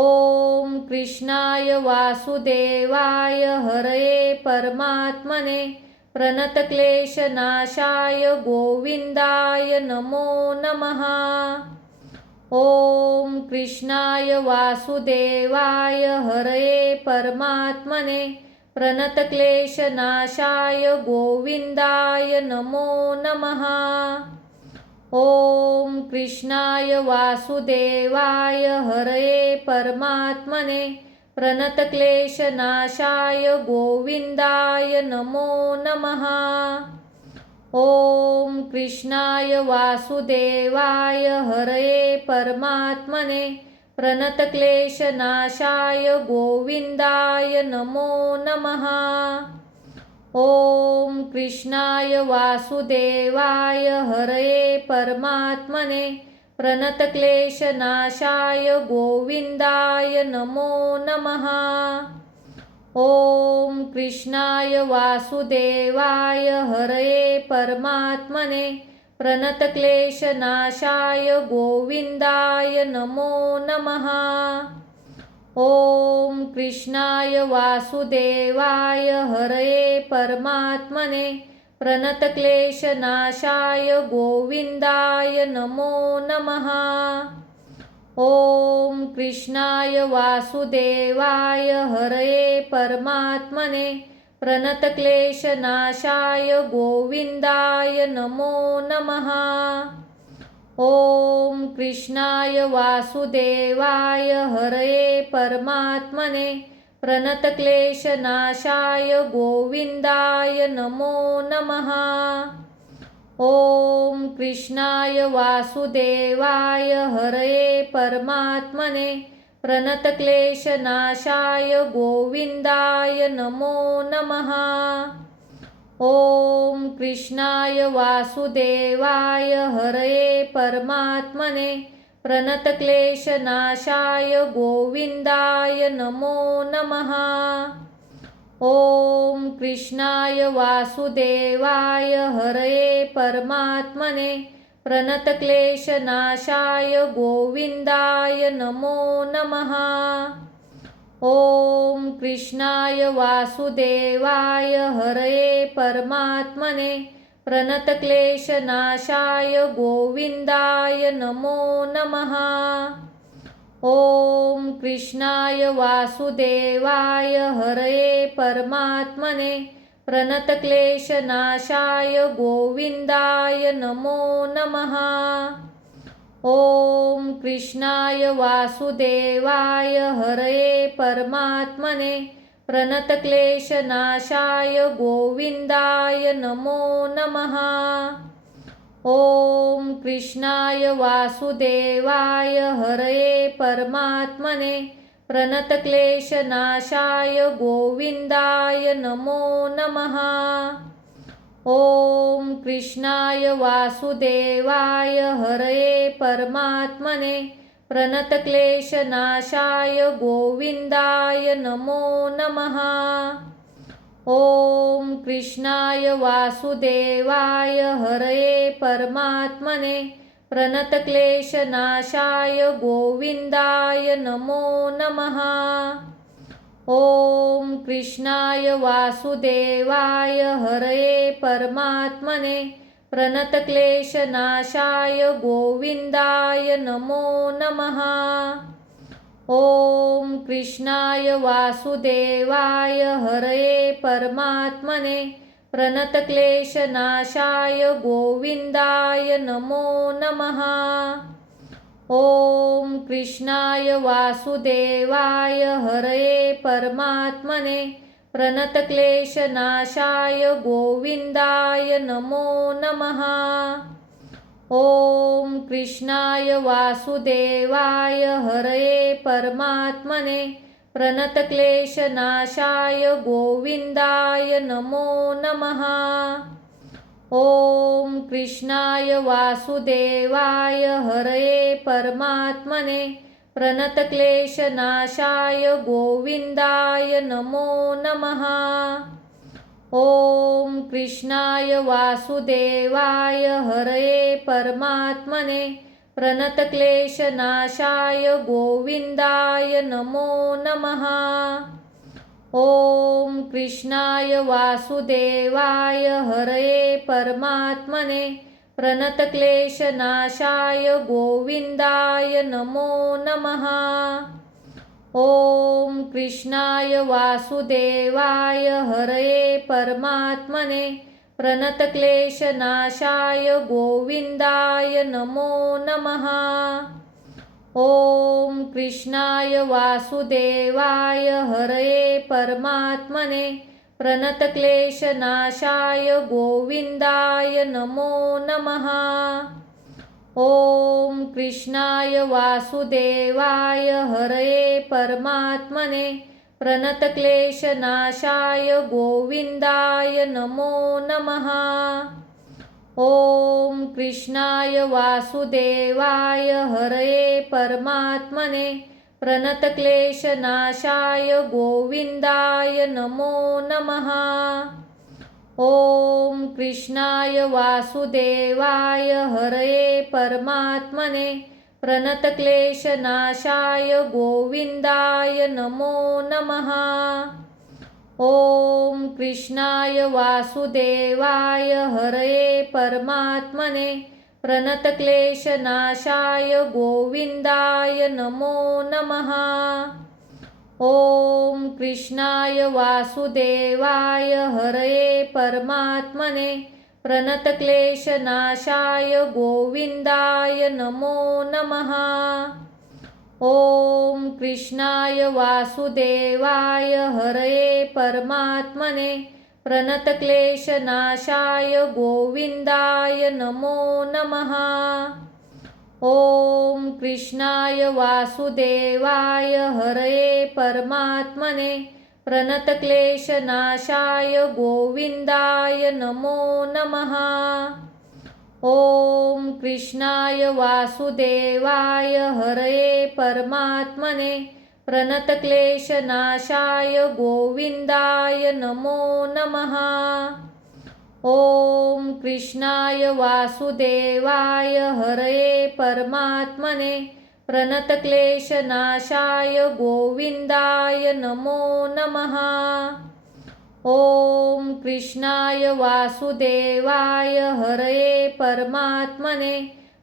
कृष्णाय वासुदेवाय हरये परमात्मने प्रणतक्लेशनाशाय गोविन्दाय नमो नमः। ॐ कृष्णाय वासुदेवाय हरये परमात्मने प्रणतक्लेशनाशाय गोविन्दाय नमो नमः। ॐ कृष्णाय वासुदेवाय हरये परमात्मने प्रणतक्लेशनाशाय गोविन्दाय नमो नमः। ॐ कृष्णाय वासुदेवाय हरये परमात्मने प्रणतक्लेशनाशाय गोविन्दाय नमो नमः। ॐ कृष्णाय वासुदेवाय हरये परमात्मने प्रणतक्लेशनाशाय गोविन्दाय नमो नमः। ॐ कृष्णाय वासुदेवाय हरये परमात्मने प्रणतक्लेशनाशाय गोविन्दाय नमो नमः। ॐ कृष्णाय वासुदेवाय हरये परमात्मने प्रणतक्लेशनाशाय गोविन्दाय नमो नमः। ॐ कृष्णाय वासुदेवाय हरये परमात्मने प्रणतक्लेशनाशाय गोविन्दाय नमो नमः। ॐ कृष्णाय वासुदेवाय हरये परमात्मने प्रणतक्लेशनाशाय गोविन्दाय नमो नमः। ॐ कृष्णाय वासुदेवाय हरये परमात्मने प्रणतक्लेशनाशाय गोविन्दाय नमो नमः। ॐ कृष्णाय वासुदेवाय हरये परमात्मने प्रणतक्लेशनाशाय गोविन्दाय नमो नमः। ॐ कृष्णाय वासुदेवाय हरये परमात्मने प्रणतक्लेशनाशाय गोविन्दाय नमो नमः। ॐ कृष्णाय वासुदेवाय हरये परमात्मने प्रणतक्लेशनाशाय गोविन्दाय नमो नमः। ॐ कृष्णाय वासुदेवाय हरये परमात्मने प्रणतक्लेशनाशाय गोविन्दाय नमो नमः। ॐ कृष्णाय वासुदेवाय हरये परमात्मने प्रणतक्लेशनाशाय गोविन्दाय नमो नमः। ॐ कृष्णाय वासुदेवाय हरये परमात्मने प्रणतक्लेशनाशाय गोविन्दाय नमो नमः। ॐ कृष्णाय वासुदेवाय हरये परमात्मने प्रणतक्लेशनाशाय गोविन्दाय नमो नमः। ॐ कृष्णाय वासुदेवाय हरये परमात्मने प्रणतक्लेशनाशाय गोविन्दाय नमो नमः। ॐ कृष्णाय वासुदेवाय हरये परमात्मने प्रणतक्लेशनाशाय गोविन्दाय नमो नमः। ॐ कृष्णाय वासुदेवाय हरये परमात्मने प्रणतक्लेशनाशाय गोविन्दाय नमो नमः। ॐ कृष्णाय वासुदेवाय हरये परमात्मने प्रणतक्लेशनाशाय गोविन्दाय नमो नमः। ॐ कृष्णाय वासुदेवाय हरये परमात्मने प्रणतक्लेशनाशाय गोविन्दाय नमो नमः। ॐ कृष्णाय वासुदेवाय हरये परमात्मने प्रणतक्लेशनाशाय गोविन्दाय नमो नमः। ॐ कृष्णाय वासुदेवाय हरये परमात्मने प्रणतक्लेशनाशाय गोविन्दाय नमो नमः। ॐ कृष्णाय वासुदेवाय हरये परमात्मने प्रणतक्लेशनाशाय गोविन्दाय नमो नमः। ॐ कृष्णाय वासुदेवाय हरये परमात्मने प्रणतक्लेशनाशाय गोविन्दाय नमो नमः। ॐ कृष्णाय वासुदेवाय हरये परमात्मने प्रणतक्लेशनाशाय गोविन्दाय नमो नमः। ॐ कृष्णाय वासुदेवाय हरये परमात्मने प्रणतक्लेशनाशाय गोविन्दाय नमो नमः। ॐ कृष्णाय वासुदेवाय हरये परमात्मने प्रणतक्लेशनाशाय गोविन्दाय नमो नमः। ॐ कृष्णाय वासुदेवाय हरये परमात्मने प्रणतक्लेशनाशाय गोविन्दाय नमो नमः। ॐ कृष्णाय वासुदेवाय हरये परमात्मने प्रणतक्लेशनाशाय गोविन्दाय नमो नमः। ॐ कृष्णाय वासुदेवाय हरये परमात्मने प्रणतक्लेशनाशाय गोविन्दाय नमो नमः। ॐ कृष्णाय वासुदेवाय हरये परमात्मने प्रणतक्लेशनाशाय गोविन्दाय नमो नमः। ॐ कृष्णाय वासुदेवाय हरये परमात्मने प्रणतक्लेशनाशाय गोविन्दाय नमो नमः। ॐ कृष्णाय वासुदेवाय हरये परमात्मने प्रणतक्लेशनाशाय गोविन्दाय नमो नमः। ॐ कृष्णाय वासुदेवाय हरये परमात्मने प्रणतक्लेशनाशाय गोविन्दाय नमो नमः। ॐ कृष्णाय वासुदेवाय हरये परमात्मने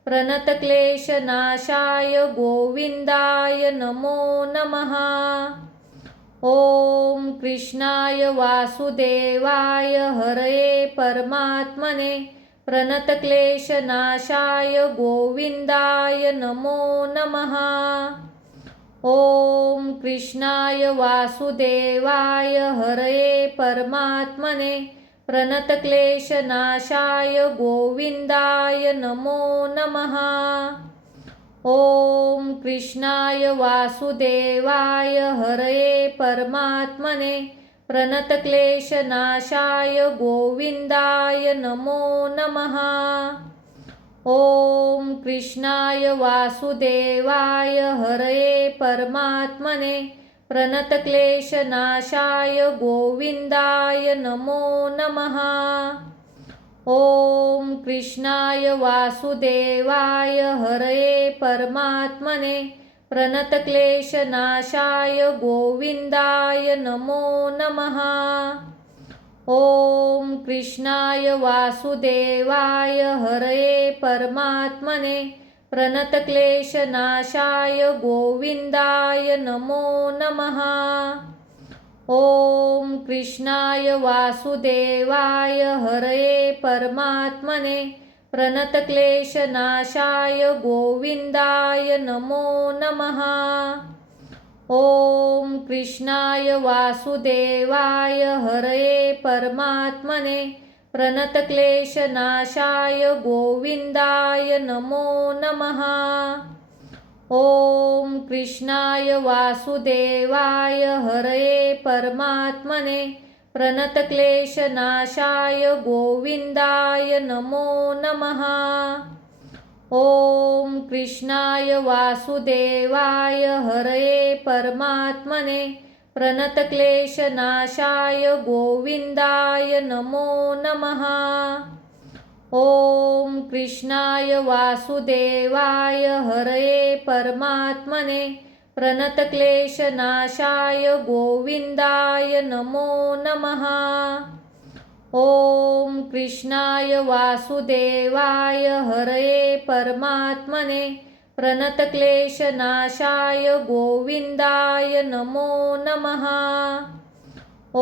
प्रणतक्लेशनाशाय गोविन्दाय नमो नमः। ॐ कृष्णाय वासुदेवाय हरये परमात्मने प्रणतक्लेशनाशाय गोविन्दाय नमो नमः। ॐ कृष्णाय वासुदेवाय हरये परमात्मने प्रणतक्लेशनाशाय गोविन्दाय नमो नमः। ॐ कृष्णाय वासुदेवाय हरये परमात्मने प्रणतक्लेशनाशाय गोविन्दाय नमो नमः। ॐ कृष्णाय वासुदेवाय हरये परमात्मने प्रणतक्लेशनाशाय गोविन्दाय नमो नमः। ॐ कृष्णाय वासुदेवाय हरये परमात्मने प्रणतक्लेशनाशाय गोविन्दाय नमो नमः। ॐ कृष्णाय वासुदेवाय हरये परमात्मने प्रणतक्लेशनाशाय गोविन्दाय नमो नमः। ॐ कृष्णाय वासुदेवाय हरये परमात्मने प्रणतक्लेशनाशाय गोविन्दाय नमो नमः। ॐ कृष्णाय वासुदेवाय हरये परमात्मने प्रणतक्लेशनाशाय गोविन्दाय नमो नमः। ॐ कृष्णाय वासुदेवाय हरये परमात्मने प्रणतक्लेशनाशाय गोविन्दाय नमो नमः। ॐ कृष्णाय वासुदेवाय हरये परमात्मने प्रणतक्लेशनाशाय गोविन्दाय नमो नमः। ॐ कृष्णाय वासुदेवाय हरये परमात्मने प्रणतक्लेशनाशाय गोविन्दाय नमो नमः। ॐ कृष्णाय वासुदेवाय हरये परमात्मने प्रणतक्लेशनाशाय गोविन्दाय नमो नमः। ॐ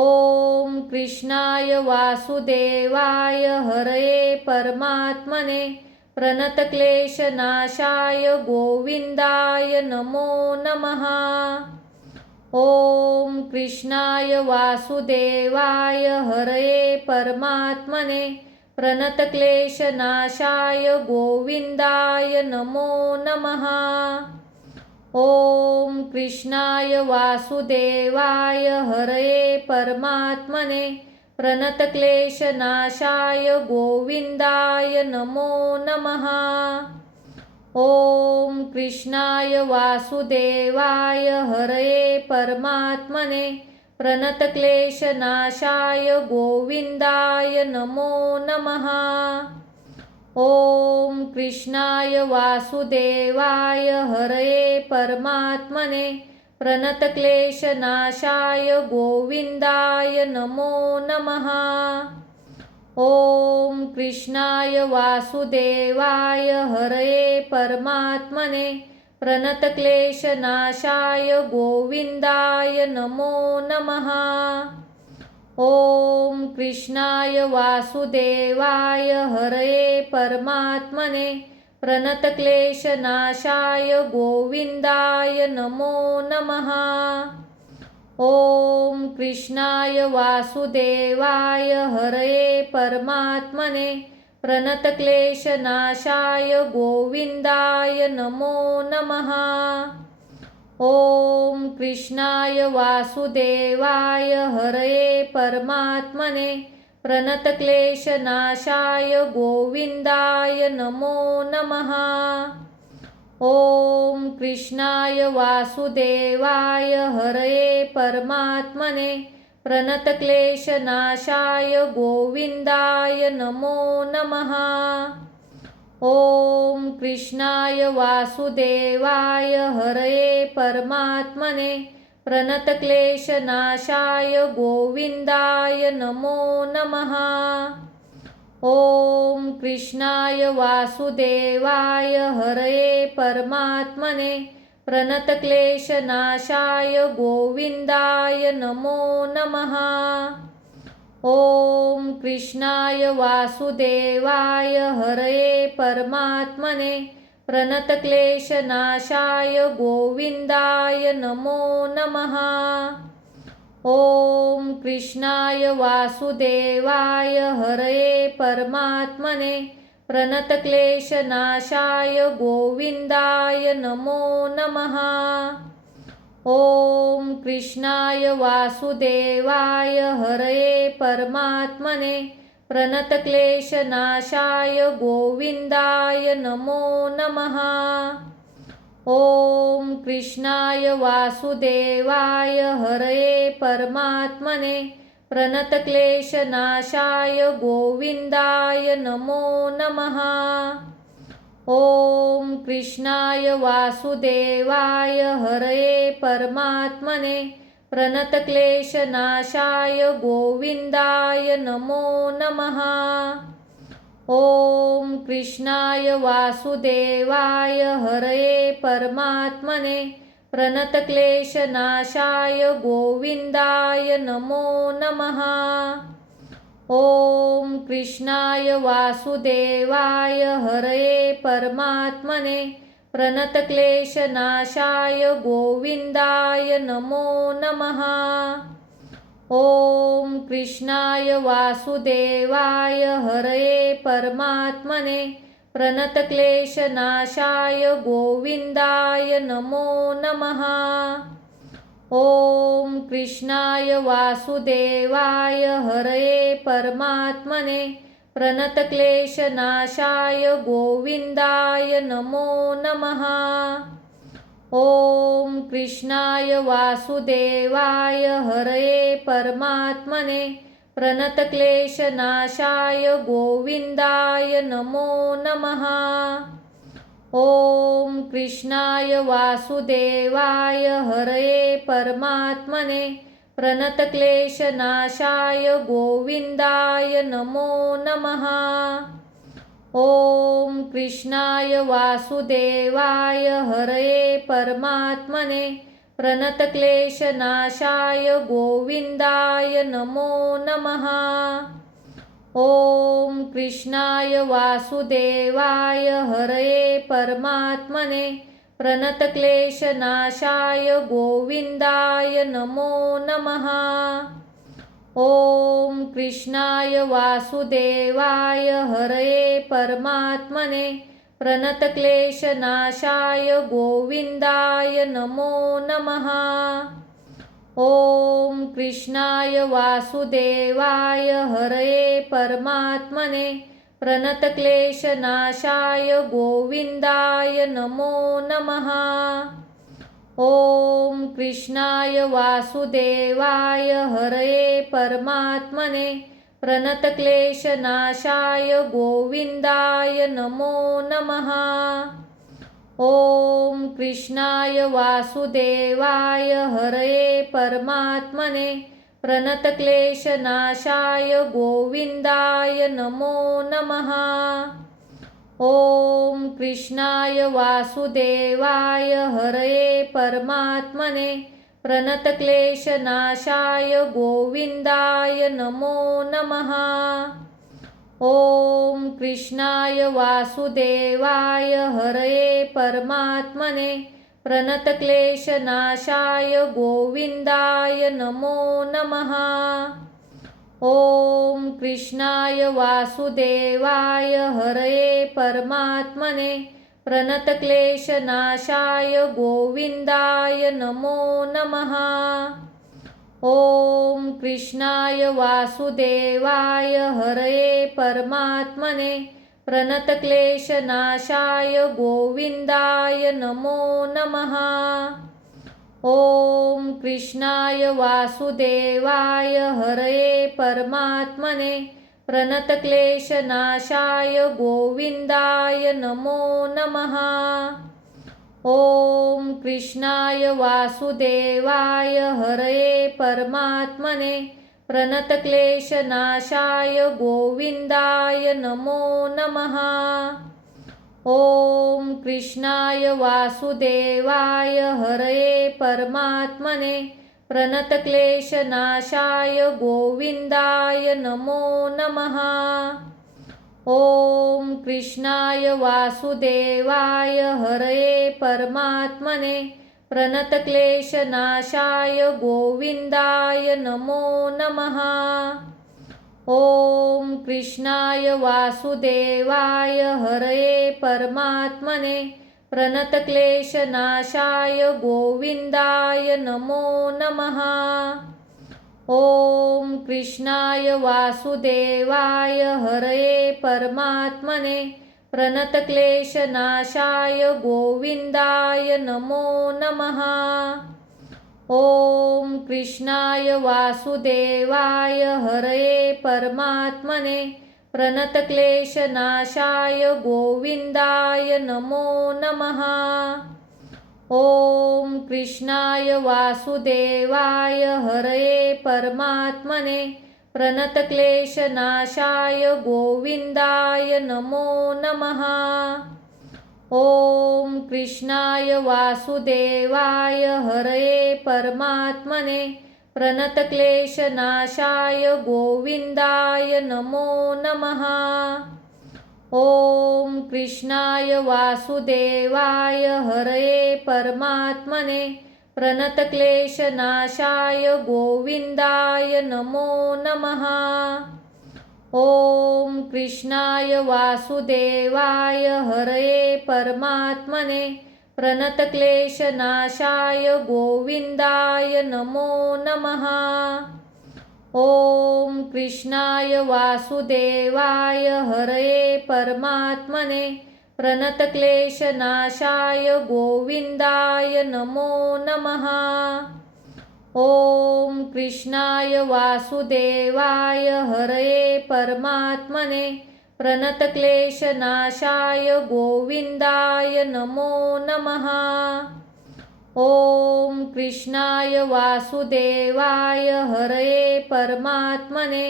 कृष्णाय वासुदेवाय हरये परमात्मने प्रणतक्लेशनाशाय गोविन्दाय नमो नमः। ॐ कृष्णाय वासुदेवाय हरये परमात्मने प्रणतक्लेशनाशाय गोविन्दाय नमो नमः। ॐ कृष्णाय वासुदेवाय हरये परमात्मने प्रणतक्लेशनाशाय गोविन्दाय नमो नमः। ॐ कृष्णाय वासुदेवाय हरये परमात्मने प्रणतक्लेशनाशाय गोविन्दाय नमो नमः। ॐ कृष्णाय वासुदेवाय हरये परमात्मने प्रणतक्लेशनाशाय गोविन्दाय नमो नमः। ॐ कृष्णाय वासुदेवाय हरये परमात्मने प्रणतक्लेशनाशाय गोविन्दाय नमो नमः। ॐ कृष्णाय वासुदेवाय हरये परमात्मने प्रणतक्लेशनाशाय गोविन्दाय नमो नमः। ॐ कृष्णाय वासुदेवाय हरये परमात्मने प्रणतक्लेशनाशाय गोविन्दाय नमो नमः। ॐ कृष्णाय वासुदेवाय हरये परमात्मने प्रणतक्लेशनाशाय गोविन्दाय नमो नमः। ॐ कृष्णाय वासुदेवाय हरये परमात्मने प्रणतक्लेशनाशाय गोविन्दाय नमो नमः। ॐ कृष्णाय वासुदेवाय हरये परमात्मने प्रणतक्लेशनाशाय गोविन्दाय नमो नमः। ॐ कृष्णाय वासुदेवाय हरये परमात्मने प्रणतक्लेशनाशाय गोविन्दाय नमो नमः। ॐ कृष्णाय वासुदेवाय हरये परमात्मने प्रणतक्लेशनाशाय गोविन्दाय नमो नमः। ॐ कृष्णाय वासुदेवाय हरये परमात्मने प्रणतक्लेशनाशाय गोविन्दाय नमो नमः। ॐ कृष्णाय वासुदेवाय हरये परमात्मने प्रणतक्लेशनाशाय गोविन्दाय नमो नमः। ॐ कृष्णाय वासुदेवाय हरये परमात्मने प्रणतक्लेशनाशाय गोविन्दाय नमो नमः। ॐ कृष्णाय वासुदेवाय हरये परमात्मने प्रणतक्लेशनाशाय गोविन्दाय नमो नमः। ॐ कृष्णाय वासुदेवाय हरये परमात्मने प्रणतक्लेशनाशाय गोविन्दाय नमो नमः। ॐ कृष्णाय वासुदेवाय हरये परमात्मने प्रणतक्लेशनाशाय गोविन्दाय नमो नमः। ॐ कृष्णाय वासुदेवाय हरये परमात्मने प्रणतक्लेशनाशाय गोविन्दाय नमो नमः। ॐ कृष्णाय वासुदेवाय हरये परमात्मने प्रणतक्लेशनाशाय गोविन्दाय नमो नमः। ॐ कृष्णाय वासुदेवाय हरये परमात्मने प्रणतक्लेशनाशाय गोविन्दाय नमो नमः। ॐ कृष्णाय वासुदेवाय हरये परमात्मने प्रणतक्लेशनाशाय गोविन्दाय नमो नमः। ॐ कृष्णाय वासुदेवाय हरये परमात्मने प्रणतक्लेशनाशाय गोविन्दाय नमो नमः। ॐ कृष्णाय वासुदेवाय हरये परमात्मने प्रणतक्लेशनाशाय गोविन्दाय नमो नमः। ॐ कृष्णाय वासुदेवाय हरये परमात्मने प्रणतक्लेशनाशाय गोविन्दाय नमो नमः। ॐ कृष्णाय वासुदेवाय हरये परमात्मने प्रणतक्लेशनाशाय गोविन्दाय नमो नमः। ॐ कृष्णाय वासुदेवाय हरये परमात्मने प्रणतक्लेशनाशाय गोविन्दाय नमो नमः। ॐ कृष्णाय वासुदेवाय हरये परमात्मने प्रणतक्लेशनाशाय गोविन्दाय नमो नमः। ॐ कृष्णाय वासुदेवाय हरये परमात्मने प्रणतक्लेशनाशाय गोविन्दाय नमो नमः। ॐ कृष्णाय वासुदेवाय हरये परमात्मने प्रणतक्लेशनाशाय गोविन्दाय नमो नमः। ॐ कृष्णाय वासुदेवाय हरये परमात्मने प्रणतक्लेशनाशाय गोविन्दाय नमो नमः। ॐ कृष्णाय वासुदेवाय हरये परमात्मने प्रणतक्लेशनाशाय गोविन्दाय नमो नमः। ॐ कृष्णाय वासुदेवाय हरये परमात्मने प्रणतक्लेशनाशाय गोविन्दाय नमो नमः। ॐ कृष्णाय वासुदेवाय हरये परमात्मने प्रणतक्लेशनाशाय गोविन्दाय नमो नमः। ॐ कृष्णाय वासुदेवाय हरये परमात्मने प्रणतक्लेशनाशाय गोविन्दाय नमो नमः। ॐ कृष्णाय वासुदेवाय हरये परमात्मने प्रणतक्लेशनाशाय गोविन्दाय नमो नमः। ॐ कृष्णाय वासुदेवाय हरये परमात्मने प्रणतक्लेशनाशाय गोविन्दाय नमो नमः। ॐ कृष्णाय वासुदेवाय हरये परमात्मने प्रणतक्लेशनाशाय गोविन्दाय नमो नमः। ॐ कृष्णाय वासुदेवाय हरये परमात्मने प्रणतक्लेशनाशाय गोविन्दाय नमो नमः। ॐ कृष्णाय वासुदेवाय हरये परमात्मने प्रणतक्लेशनाशाय गोविन्दाय नमो नमः। ॐ कृष्णाय वासुदेवाय हरये परमात्मने प्रणतक्लेशनाशाय गोविन्दाय नमो नमः। ॐ कृष्णाय वासुदेवाय हरये परमात्मने प्रणतक्लेशनाशाय गोविन्दाय नमो नमः। ॐ कृष्णाय वासुदेवाय हरये परमात्मने प्रणतक्लेशनाशाय गोविन्दाय नमो नमः। ॐ कृष्णाय वासुदेवाय हरये परमात्मने प्रणतक्लेशनाशाय गोविन्दाय नमो नमः। ॐ कृष्णाय वासुदेवाय हरये परमात्मने प्रणतक्लेशनाशाय गोविन्दाय नमो नमः। ॐ कृष्णाय वासुदेवाय हरये परमात्मने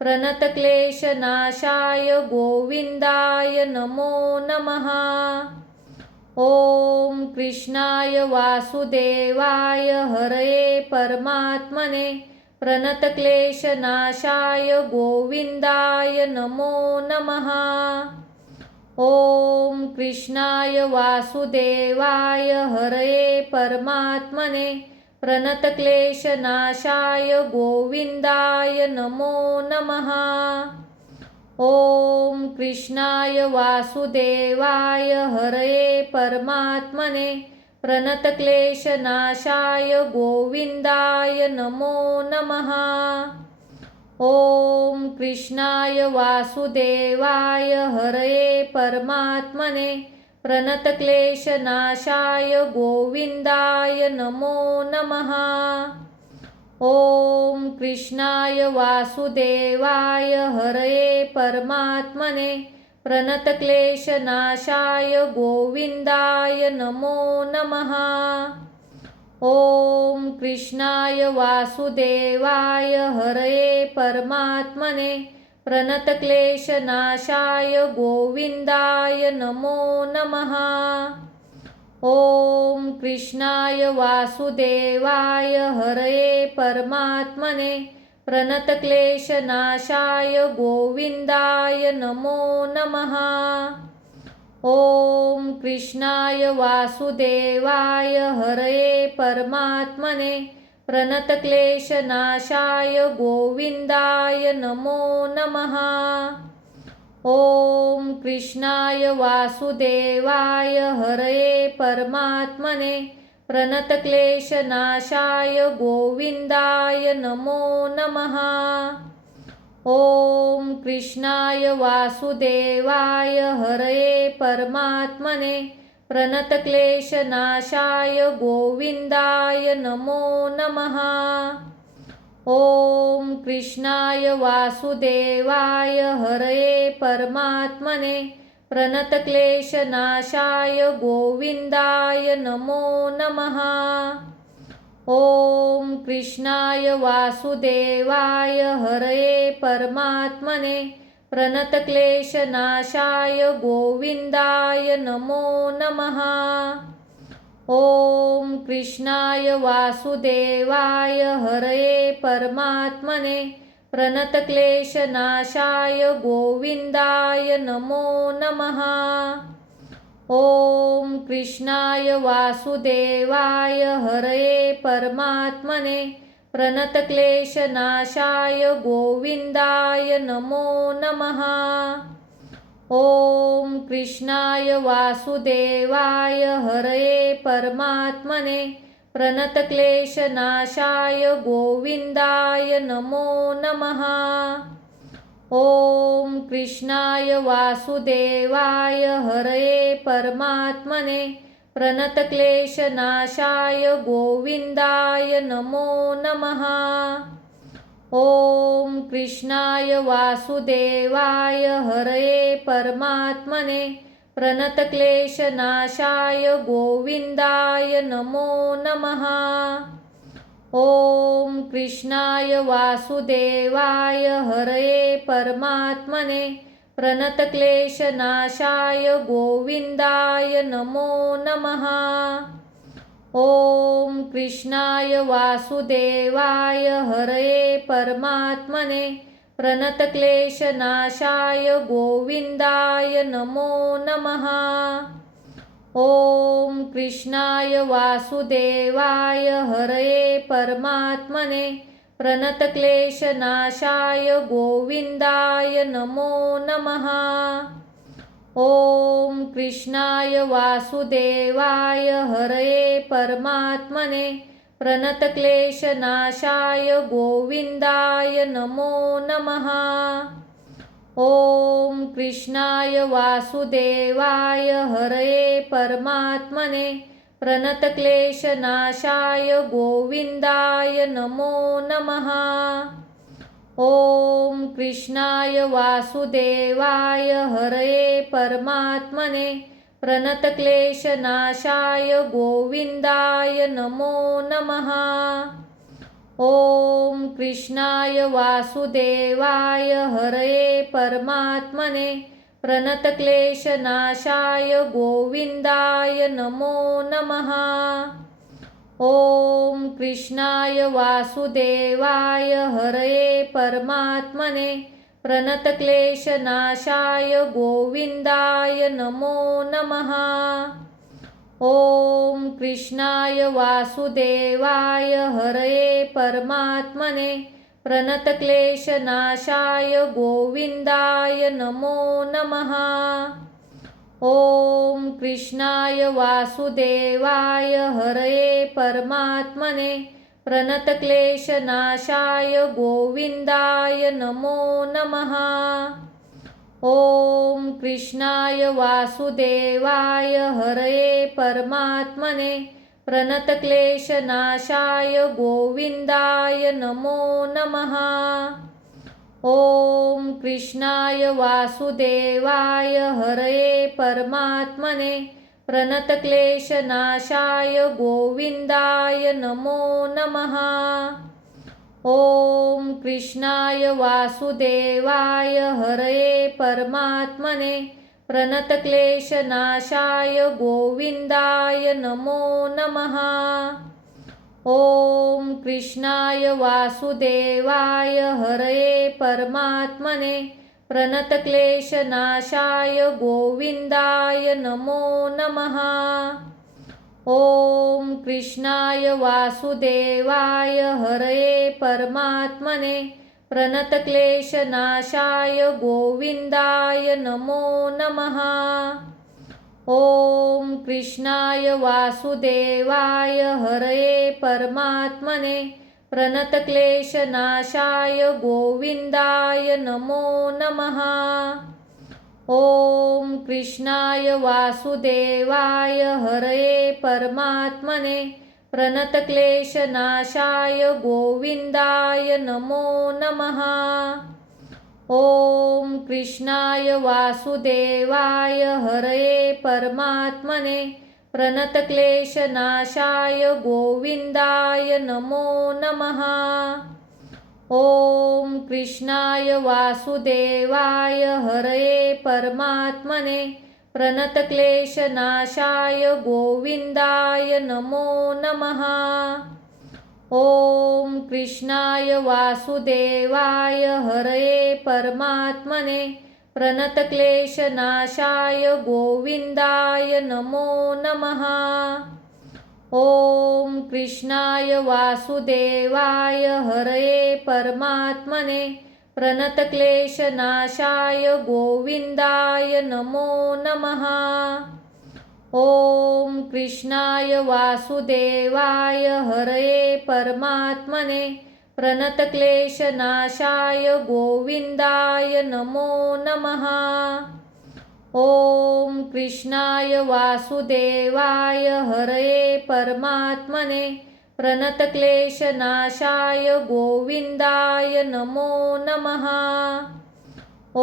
प्रणतक्लेशनाशाय गोविन्दाय नमो नमः। ॐ कृष्णाय वासुदेवाय हरये परमात्मने प्रणतक्लेशनाशाय गोविन्दाय नमो नमः। ॐ कृष्णाय वासुदेवाय हरये परमात्मने प्रणतक्लेशनाशाय गोविन्दाय नमो नमः। ॐ कृष्णाय वासुदेवाय हरये परमात्मने प्रणतक्लेशनाशाय गोविन्दाय नमो नमः। ॐ कृष्णाय वासुदेवाय हरये परमात्मने प्रणतक्लेशनाशाय गोविन्दाय नमो नमः। ॐ कृष्णाय वासुदेवाय हरये परमात्मने प्रणतक्लेशनाशाय गोविन्दाय नमो नमः। ॐ कृष्णाय वासुदेवाय हरये परमात्मने प्रणतक्लेशनाशाय गोविन्दाय नमो नमः। ॐ कृष्णाय वासुदेवाय हरये परमात्मने प्रणतक्लेशनाशाय गोविन्दाय नमो नमः। ॐ कृष्णाय वासुदेवाय हरये परमात्मने प्रणतक्लेशनाशाय गोविन्दाय नमो नमः। ॐ कृष्णाय वासुदेवाय हरये परमात्मने प्रणतक्लेशनाशाय गोविन्दाय नमो नमः। ॐ कृष्णाय वासुदेवाय हरये परमात्मने प्रणतक्लेशनाशाय गोविन्दाय नमो नमः। ॐ कृष्णाय वासुदेवाय हरये परमात्मने प्रणतक्लेशनाशाय गोविन्दाय नमो नमः। ॐ कृष्णाय वासुदेवाय हरये परमात्मने प्रणतक्लेशनाशाय गोविन्दाय नमो नमः। ॐ कृष्णाय वासुदेवाय हरये परमात्मने प्रणतक्लेशनाशाय गोविन्दाय नमो नमः। ॐ कृष्णाय वासुदेवाय हरये परमात्मने प्रणतक्लेशनाशाय गोविन्दाय नमो नमः। ॐ कृष्णाय वासुदेवाय हरये परमात्मने प्रणतक्लेशनाशाय गोविन्दाय नमो नमः। ॐ कृष्णाय वासुदेवाय हरये परमात्मने प्रणतक्लेशनाशाय गोविन्दाय नमो नमः। ॐ कृष्णाय वासुदेवाय हरये परमात्मने प्रणतक्लेशनाशाय गोविन्दाय नमो नमः। ॐ कृष्णाय वासुदेवाय हरये परमात्मने प्रणतक्लेशनाशाय गोविन्दाय नमो नमः। ॐ कृष्णाय वासुदेवाय हरये परमात्मने प्रणतक्लेशनाशाय गोविन्दाय नमो नमः। ॐ कृष्णाय वासुदेवाय हरये परमात्मने प्रणतक्लेशनाशाय गोविन्दाय नमो नमः। ॐ कृष्णाय वासुदेवाय हरये परमात्मने प्रणतक्लेशनाशाय गोविन्दाय नमो नमः। ॐ कृष्णाय वासुदेवाय हरये परमात्मने प्रणतक्लेशनाशाय गोविन्दाय नमो नमः। ॐ कृष्णाय वासुदेवाय हरये परमात्मने प्रणतक्लेशनाशाय गोविन्दाय नमो नमः। ॐ कृष्णाय वासुदेवाय हरये परमात्मने प्रणतक्लेशनाशाय गोविन्दाय नमो नमः। ॐ कृष्णाय वासुदेवाय हरये परमात्मने प्रणतक्लेशनाशाय गोविन्दाय नमो नमः। ॐ कृष्णाय वासुदेवाय हरये परमात्मने प्रणतक्लेशनाशाय गोविन्दाय नमो नमः। ॐ कृष्णाय वासुदेवाय हरये परमात्मने प्रणतक्लेशनाशाय गोविन्दाय नमो नमः। ॐ कृष्णाय वासुदेवाय हरये परमात्मने प्रणतक्लेशनाशाय गोविन्दाय नमो नमः। ॐ कृष्णाय वासुदेवाय हरये परमात्मने प्रणतक्लेशनाशाय गोविन्दाय नमो नमः। ॐ कृष्णाय वासुदेवाय हरये परमात्मने प्रणतक्लेशनाशाय गोविन्दाय नमो नमः। ॐ कृष्णाय वासुदेवाय हरये परमात्मने प्रणतक्लेशनाशाय गोविन्दाय नमो नमः। ॐ कृष्णाय वासुदेवाय हरये परमात्मने प्रणतक्लेशनाशाय गोविन्दाय नमो नमः। ॐ कृष्णाय वासुदेवाय हरये परमात्मने प्रणतक्लेशनाशाय गोविन्दाय नमो नमः। ॐ कृष्णाय वासुदेवाय हरये परमात्मने प्रणतक्लेशनाशाय गोविन्दाय नमो नमः। ॐ कृष्णाय वासुदेवाय हरये परमात्मने प्रणतक्लेशनाशाय गोविन्दाय नमो नमः। ॐ कृष्णाय वासुदेवाय हरये परमात्मने प्रणतक्लेशनाशाय गोविन्दाय नमो नमः। ॐ कृष्णाय वासुदेवाय हरये परमात्मने प्रणतक्लेशनाशाय गोविन्दाय नमो नमः। ॐ कृष्णाय वासुदेवाय हरये परमात्मने प्रणतक्लेशनाशाय गोविन्दाय नमो नमः। ॐ कृष्णाय वासुदेवाय हरये परमात्मने प्रणतक्लेशनाशाय गोविन्दाय नमो नमः। ॐ कृष्णाय वासुदेवाय हरये परमात्मने प्रणतक्लेशनाशाय गोविन्दाय नमो नमः। ॐ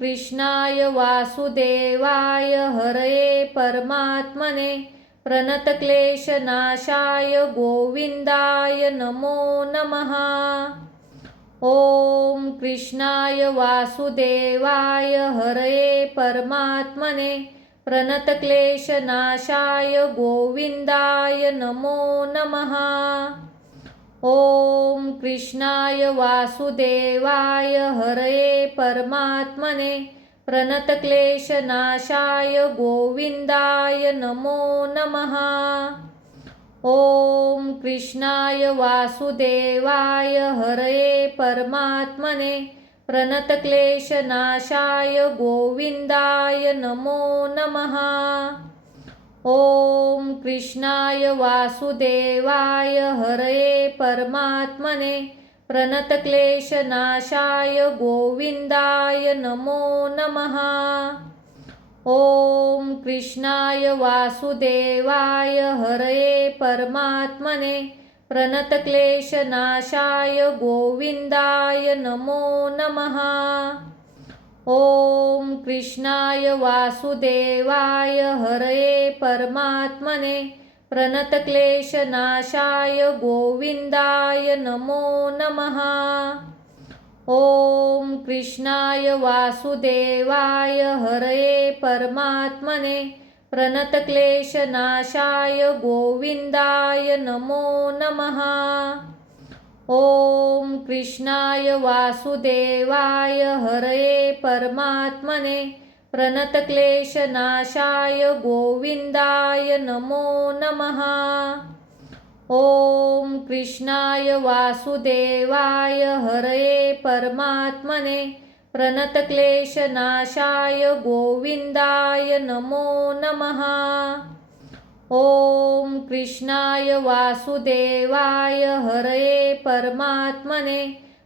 कृष्णाय वासुदेवाय हरये परमात्मने प्रणतक्लेशनाशाय गोविन्दाय नमो नमः। ॐ कृष्णाय वासुदेवाय हरये परमात्मने प्रणतक्लेशनाशाय गोविन्दाय नमो नमः। ॐ कृष्णाय वासुदेवाय हरये परमात्मने प्रणतक्लेशनाशाय गोविन्दाय नमो नमः। ॐ कृष्णाय वासुदेवाय हरये परमात्मने प्रणतक्लेशनाशाय गोविन्दाय नमो नमः। ॐ कृष्णाय वासुदेवाय हरये परमात्मने प्रणतक्लेशनाशाय गोविन्दाय नमो नमः। ॐ कृष्णाय वासुदेवाय हरये परमात्मने प्रणतक्लेशनाशाय गोविन्दाय नमो नमः। ॐ कृष्णाय वासुदेवाय हरये परमात्मने प्रणतक्लेशनाशाय गोविन्दाय नमो नमः। ॐ कृष्णाय वासुदेवाय हरये परमात्मने प्रणतक्लेशनाशाय गोविन्दाय नमो नमः। ॐ कृष्णाय वासुदेवाय हरये परमात्मने प्रणतक्लेशनाशाय गोविन्दाय नमो नमः। ॐ कृष्णाय वासुदेवाय हरये परमात्मने प्रणतक्लेशनाशाय गोविन्दाय नमो नमः। ॐ कृष्णाय वासुदेवाय हरये परमात्मने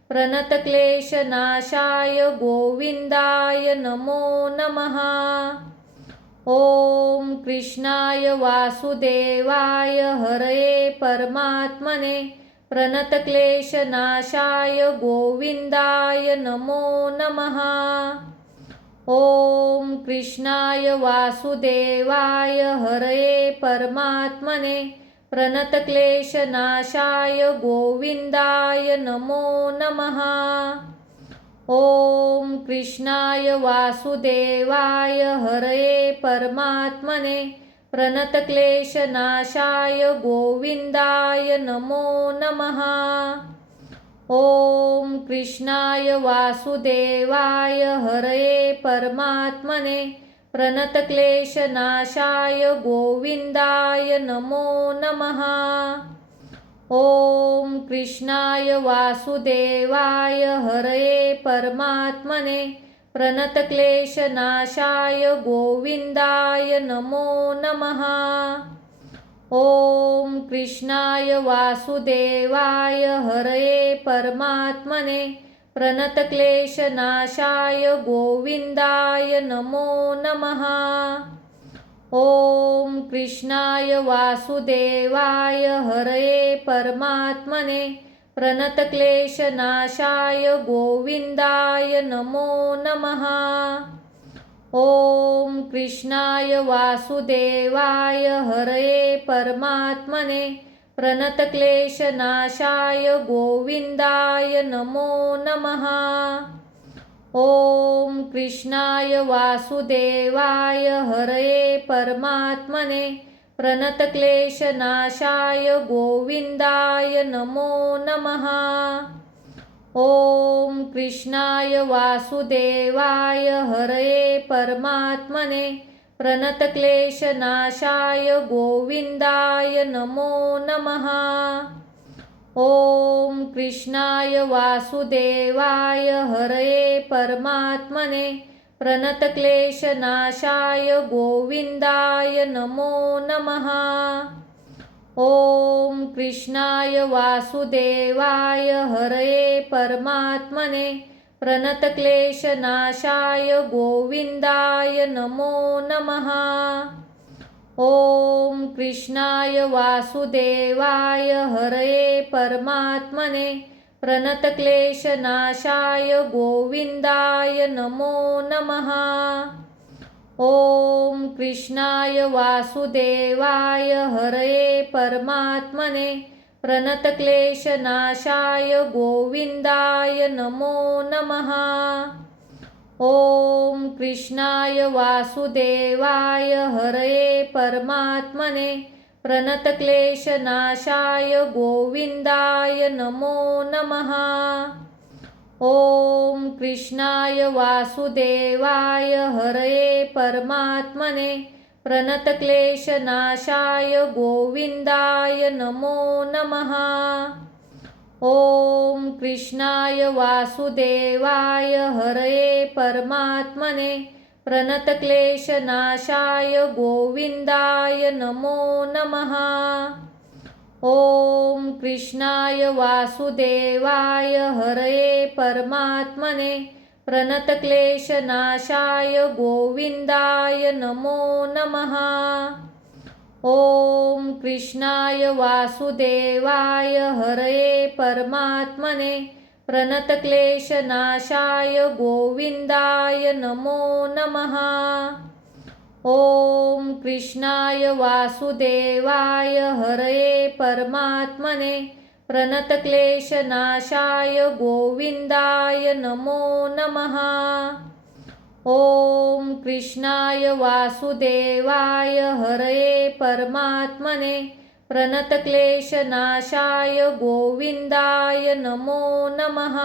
प्रणतक्लेशनाशाय गोविन्दाय नमो नमः। ॐ कृष्णाय वासुदेवाय हरये परमात्मने प्रणतक्लेशनाशाय गोविन्दाय नमो नमः। ॐ कृष्णाय वासुदेवाय हरये परमात्मने प्रणतक्लेशनाशाय गोविन्दाय नमो नमः। ॐ कृष्णाय वासुदेवाय हरये परमात्मने प्रणतक्लेशनाशाय गोविन्दाय नमो नमः। ॐ कृष्णाय वासुदेवाय हरये परमात्मने प्रणतक्लेशनाशाय गोविन्दाय नमो नमः। ॐ कृष्णाय वासुदेवाय हरये परमात्मने प्रणतक्लेशनाशाय गोविन्दाय नमो नमः। ॐ कृष्णाय वासुदेवाय हरये परमात्मने प्रणतक्लेशनाशाय गोविन्दाय नमो नमः। ॐ कृष्णाय वासुदेवाय हरये परमात्मने प्रणतक्लेशनाशाय गोविन्दाय नमो नमः। ॐ कृष्णाय वासुदेवाय हरये परमात्मने प्रणतक्लेशनाशाय गोविन्दाय नमो नमः। ॐ कृष्णाय वासुदेवाय हरये परमात्मने प्रणतक्लेशनाशाय गोविन्दाय नमो नमः। ॐ कृष्णाय वासुदेवाय हरये परमात्मने प्रणतक्लेशनाशाय गोविन्दाय नमो नमः। ॐ कृष्णाय वासुदेवाय हरये परमात्मने प्रणतक्लेशनाशाय गोविन्दाय नमो नमः। ॐ कृष्णाय वासुदेवाय हरये परमात्मने प्रणतक्लेशनाशाय गोविन्दाय नमो नमः। ॐ कृष्णाय वासुदेवाय हरये परमात्मने प्रणतक्लेशनाशाय गोविन्दाय नमो नमः। ॐ कृष्णाय वासुदेवाय हरये परमात्मने प्रणतक्लेशनाशाय गोविन्दाय नमो नमः। ॐ कृष्णाय वासुदेवाय हरये परमात्मने प्रणतक्लेशनाशाय गोविन्दाय नमो नमः। ॐ कृष्णाय वासुदेवाय हरये परमात्मने प्रणतक्लेशनाशाय गोविन्दाय नमो नमः। ॐ कृष्णाय वासुदेवाय हरये परमात्मने प्रणतक्लेशनाशाय गोविन्दाय नमो नमः। ॐ कृष्णाय वासुदेवाय हरये परमात्मने प्रणतक्लेशनाशाय गोविन्दाय नमो नमः। ॐ कृष्णाय वासुदेवाय हरये परमात्मने प्रणतक्लेशनाशाय गोविन्दाय नमो नमः। ॐ कृष्णाय वासुदेवाय हरये परमात्मने प्रणतक्लेशनाशाय गोविन्दाय नमो नमः। ॐ कृष्णाय वासुदेवाय हरये परमात्मने प्रणतक्लेशनाशाय गोविन्दाय नमो नमः।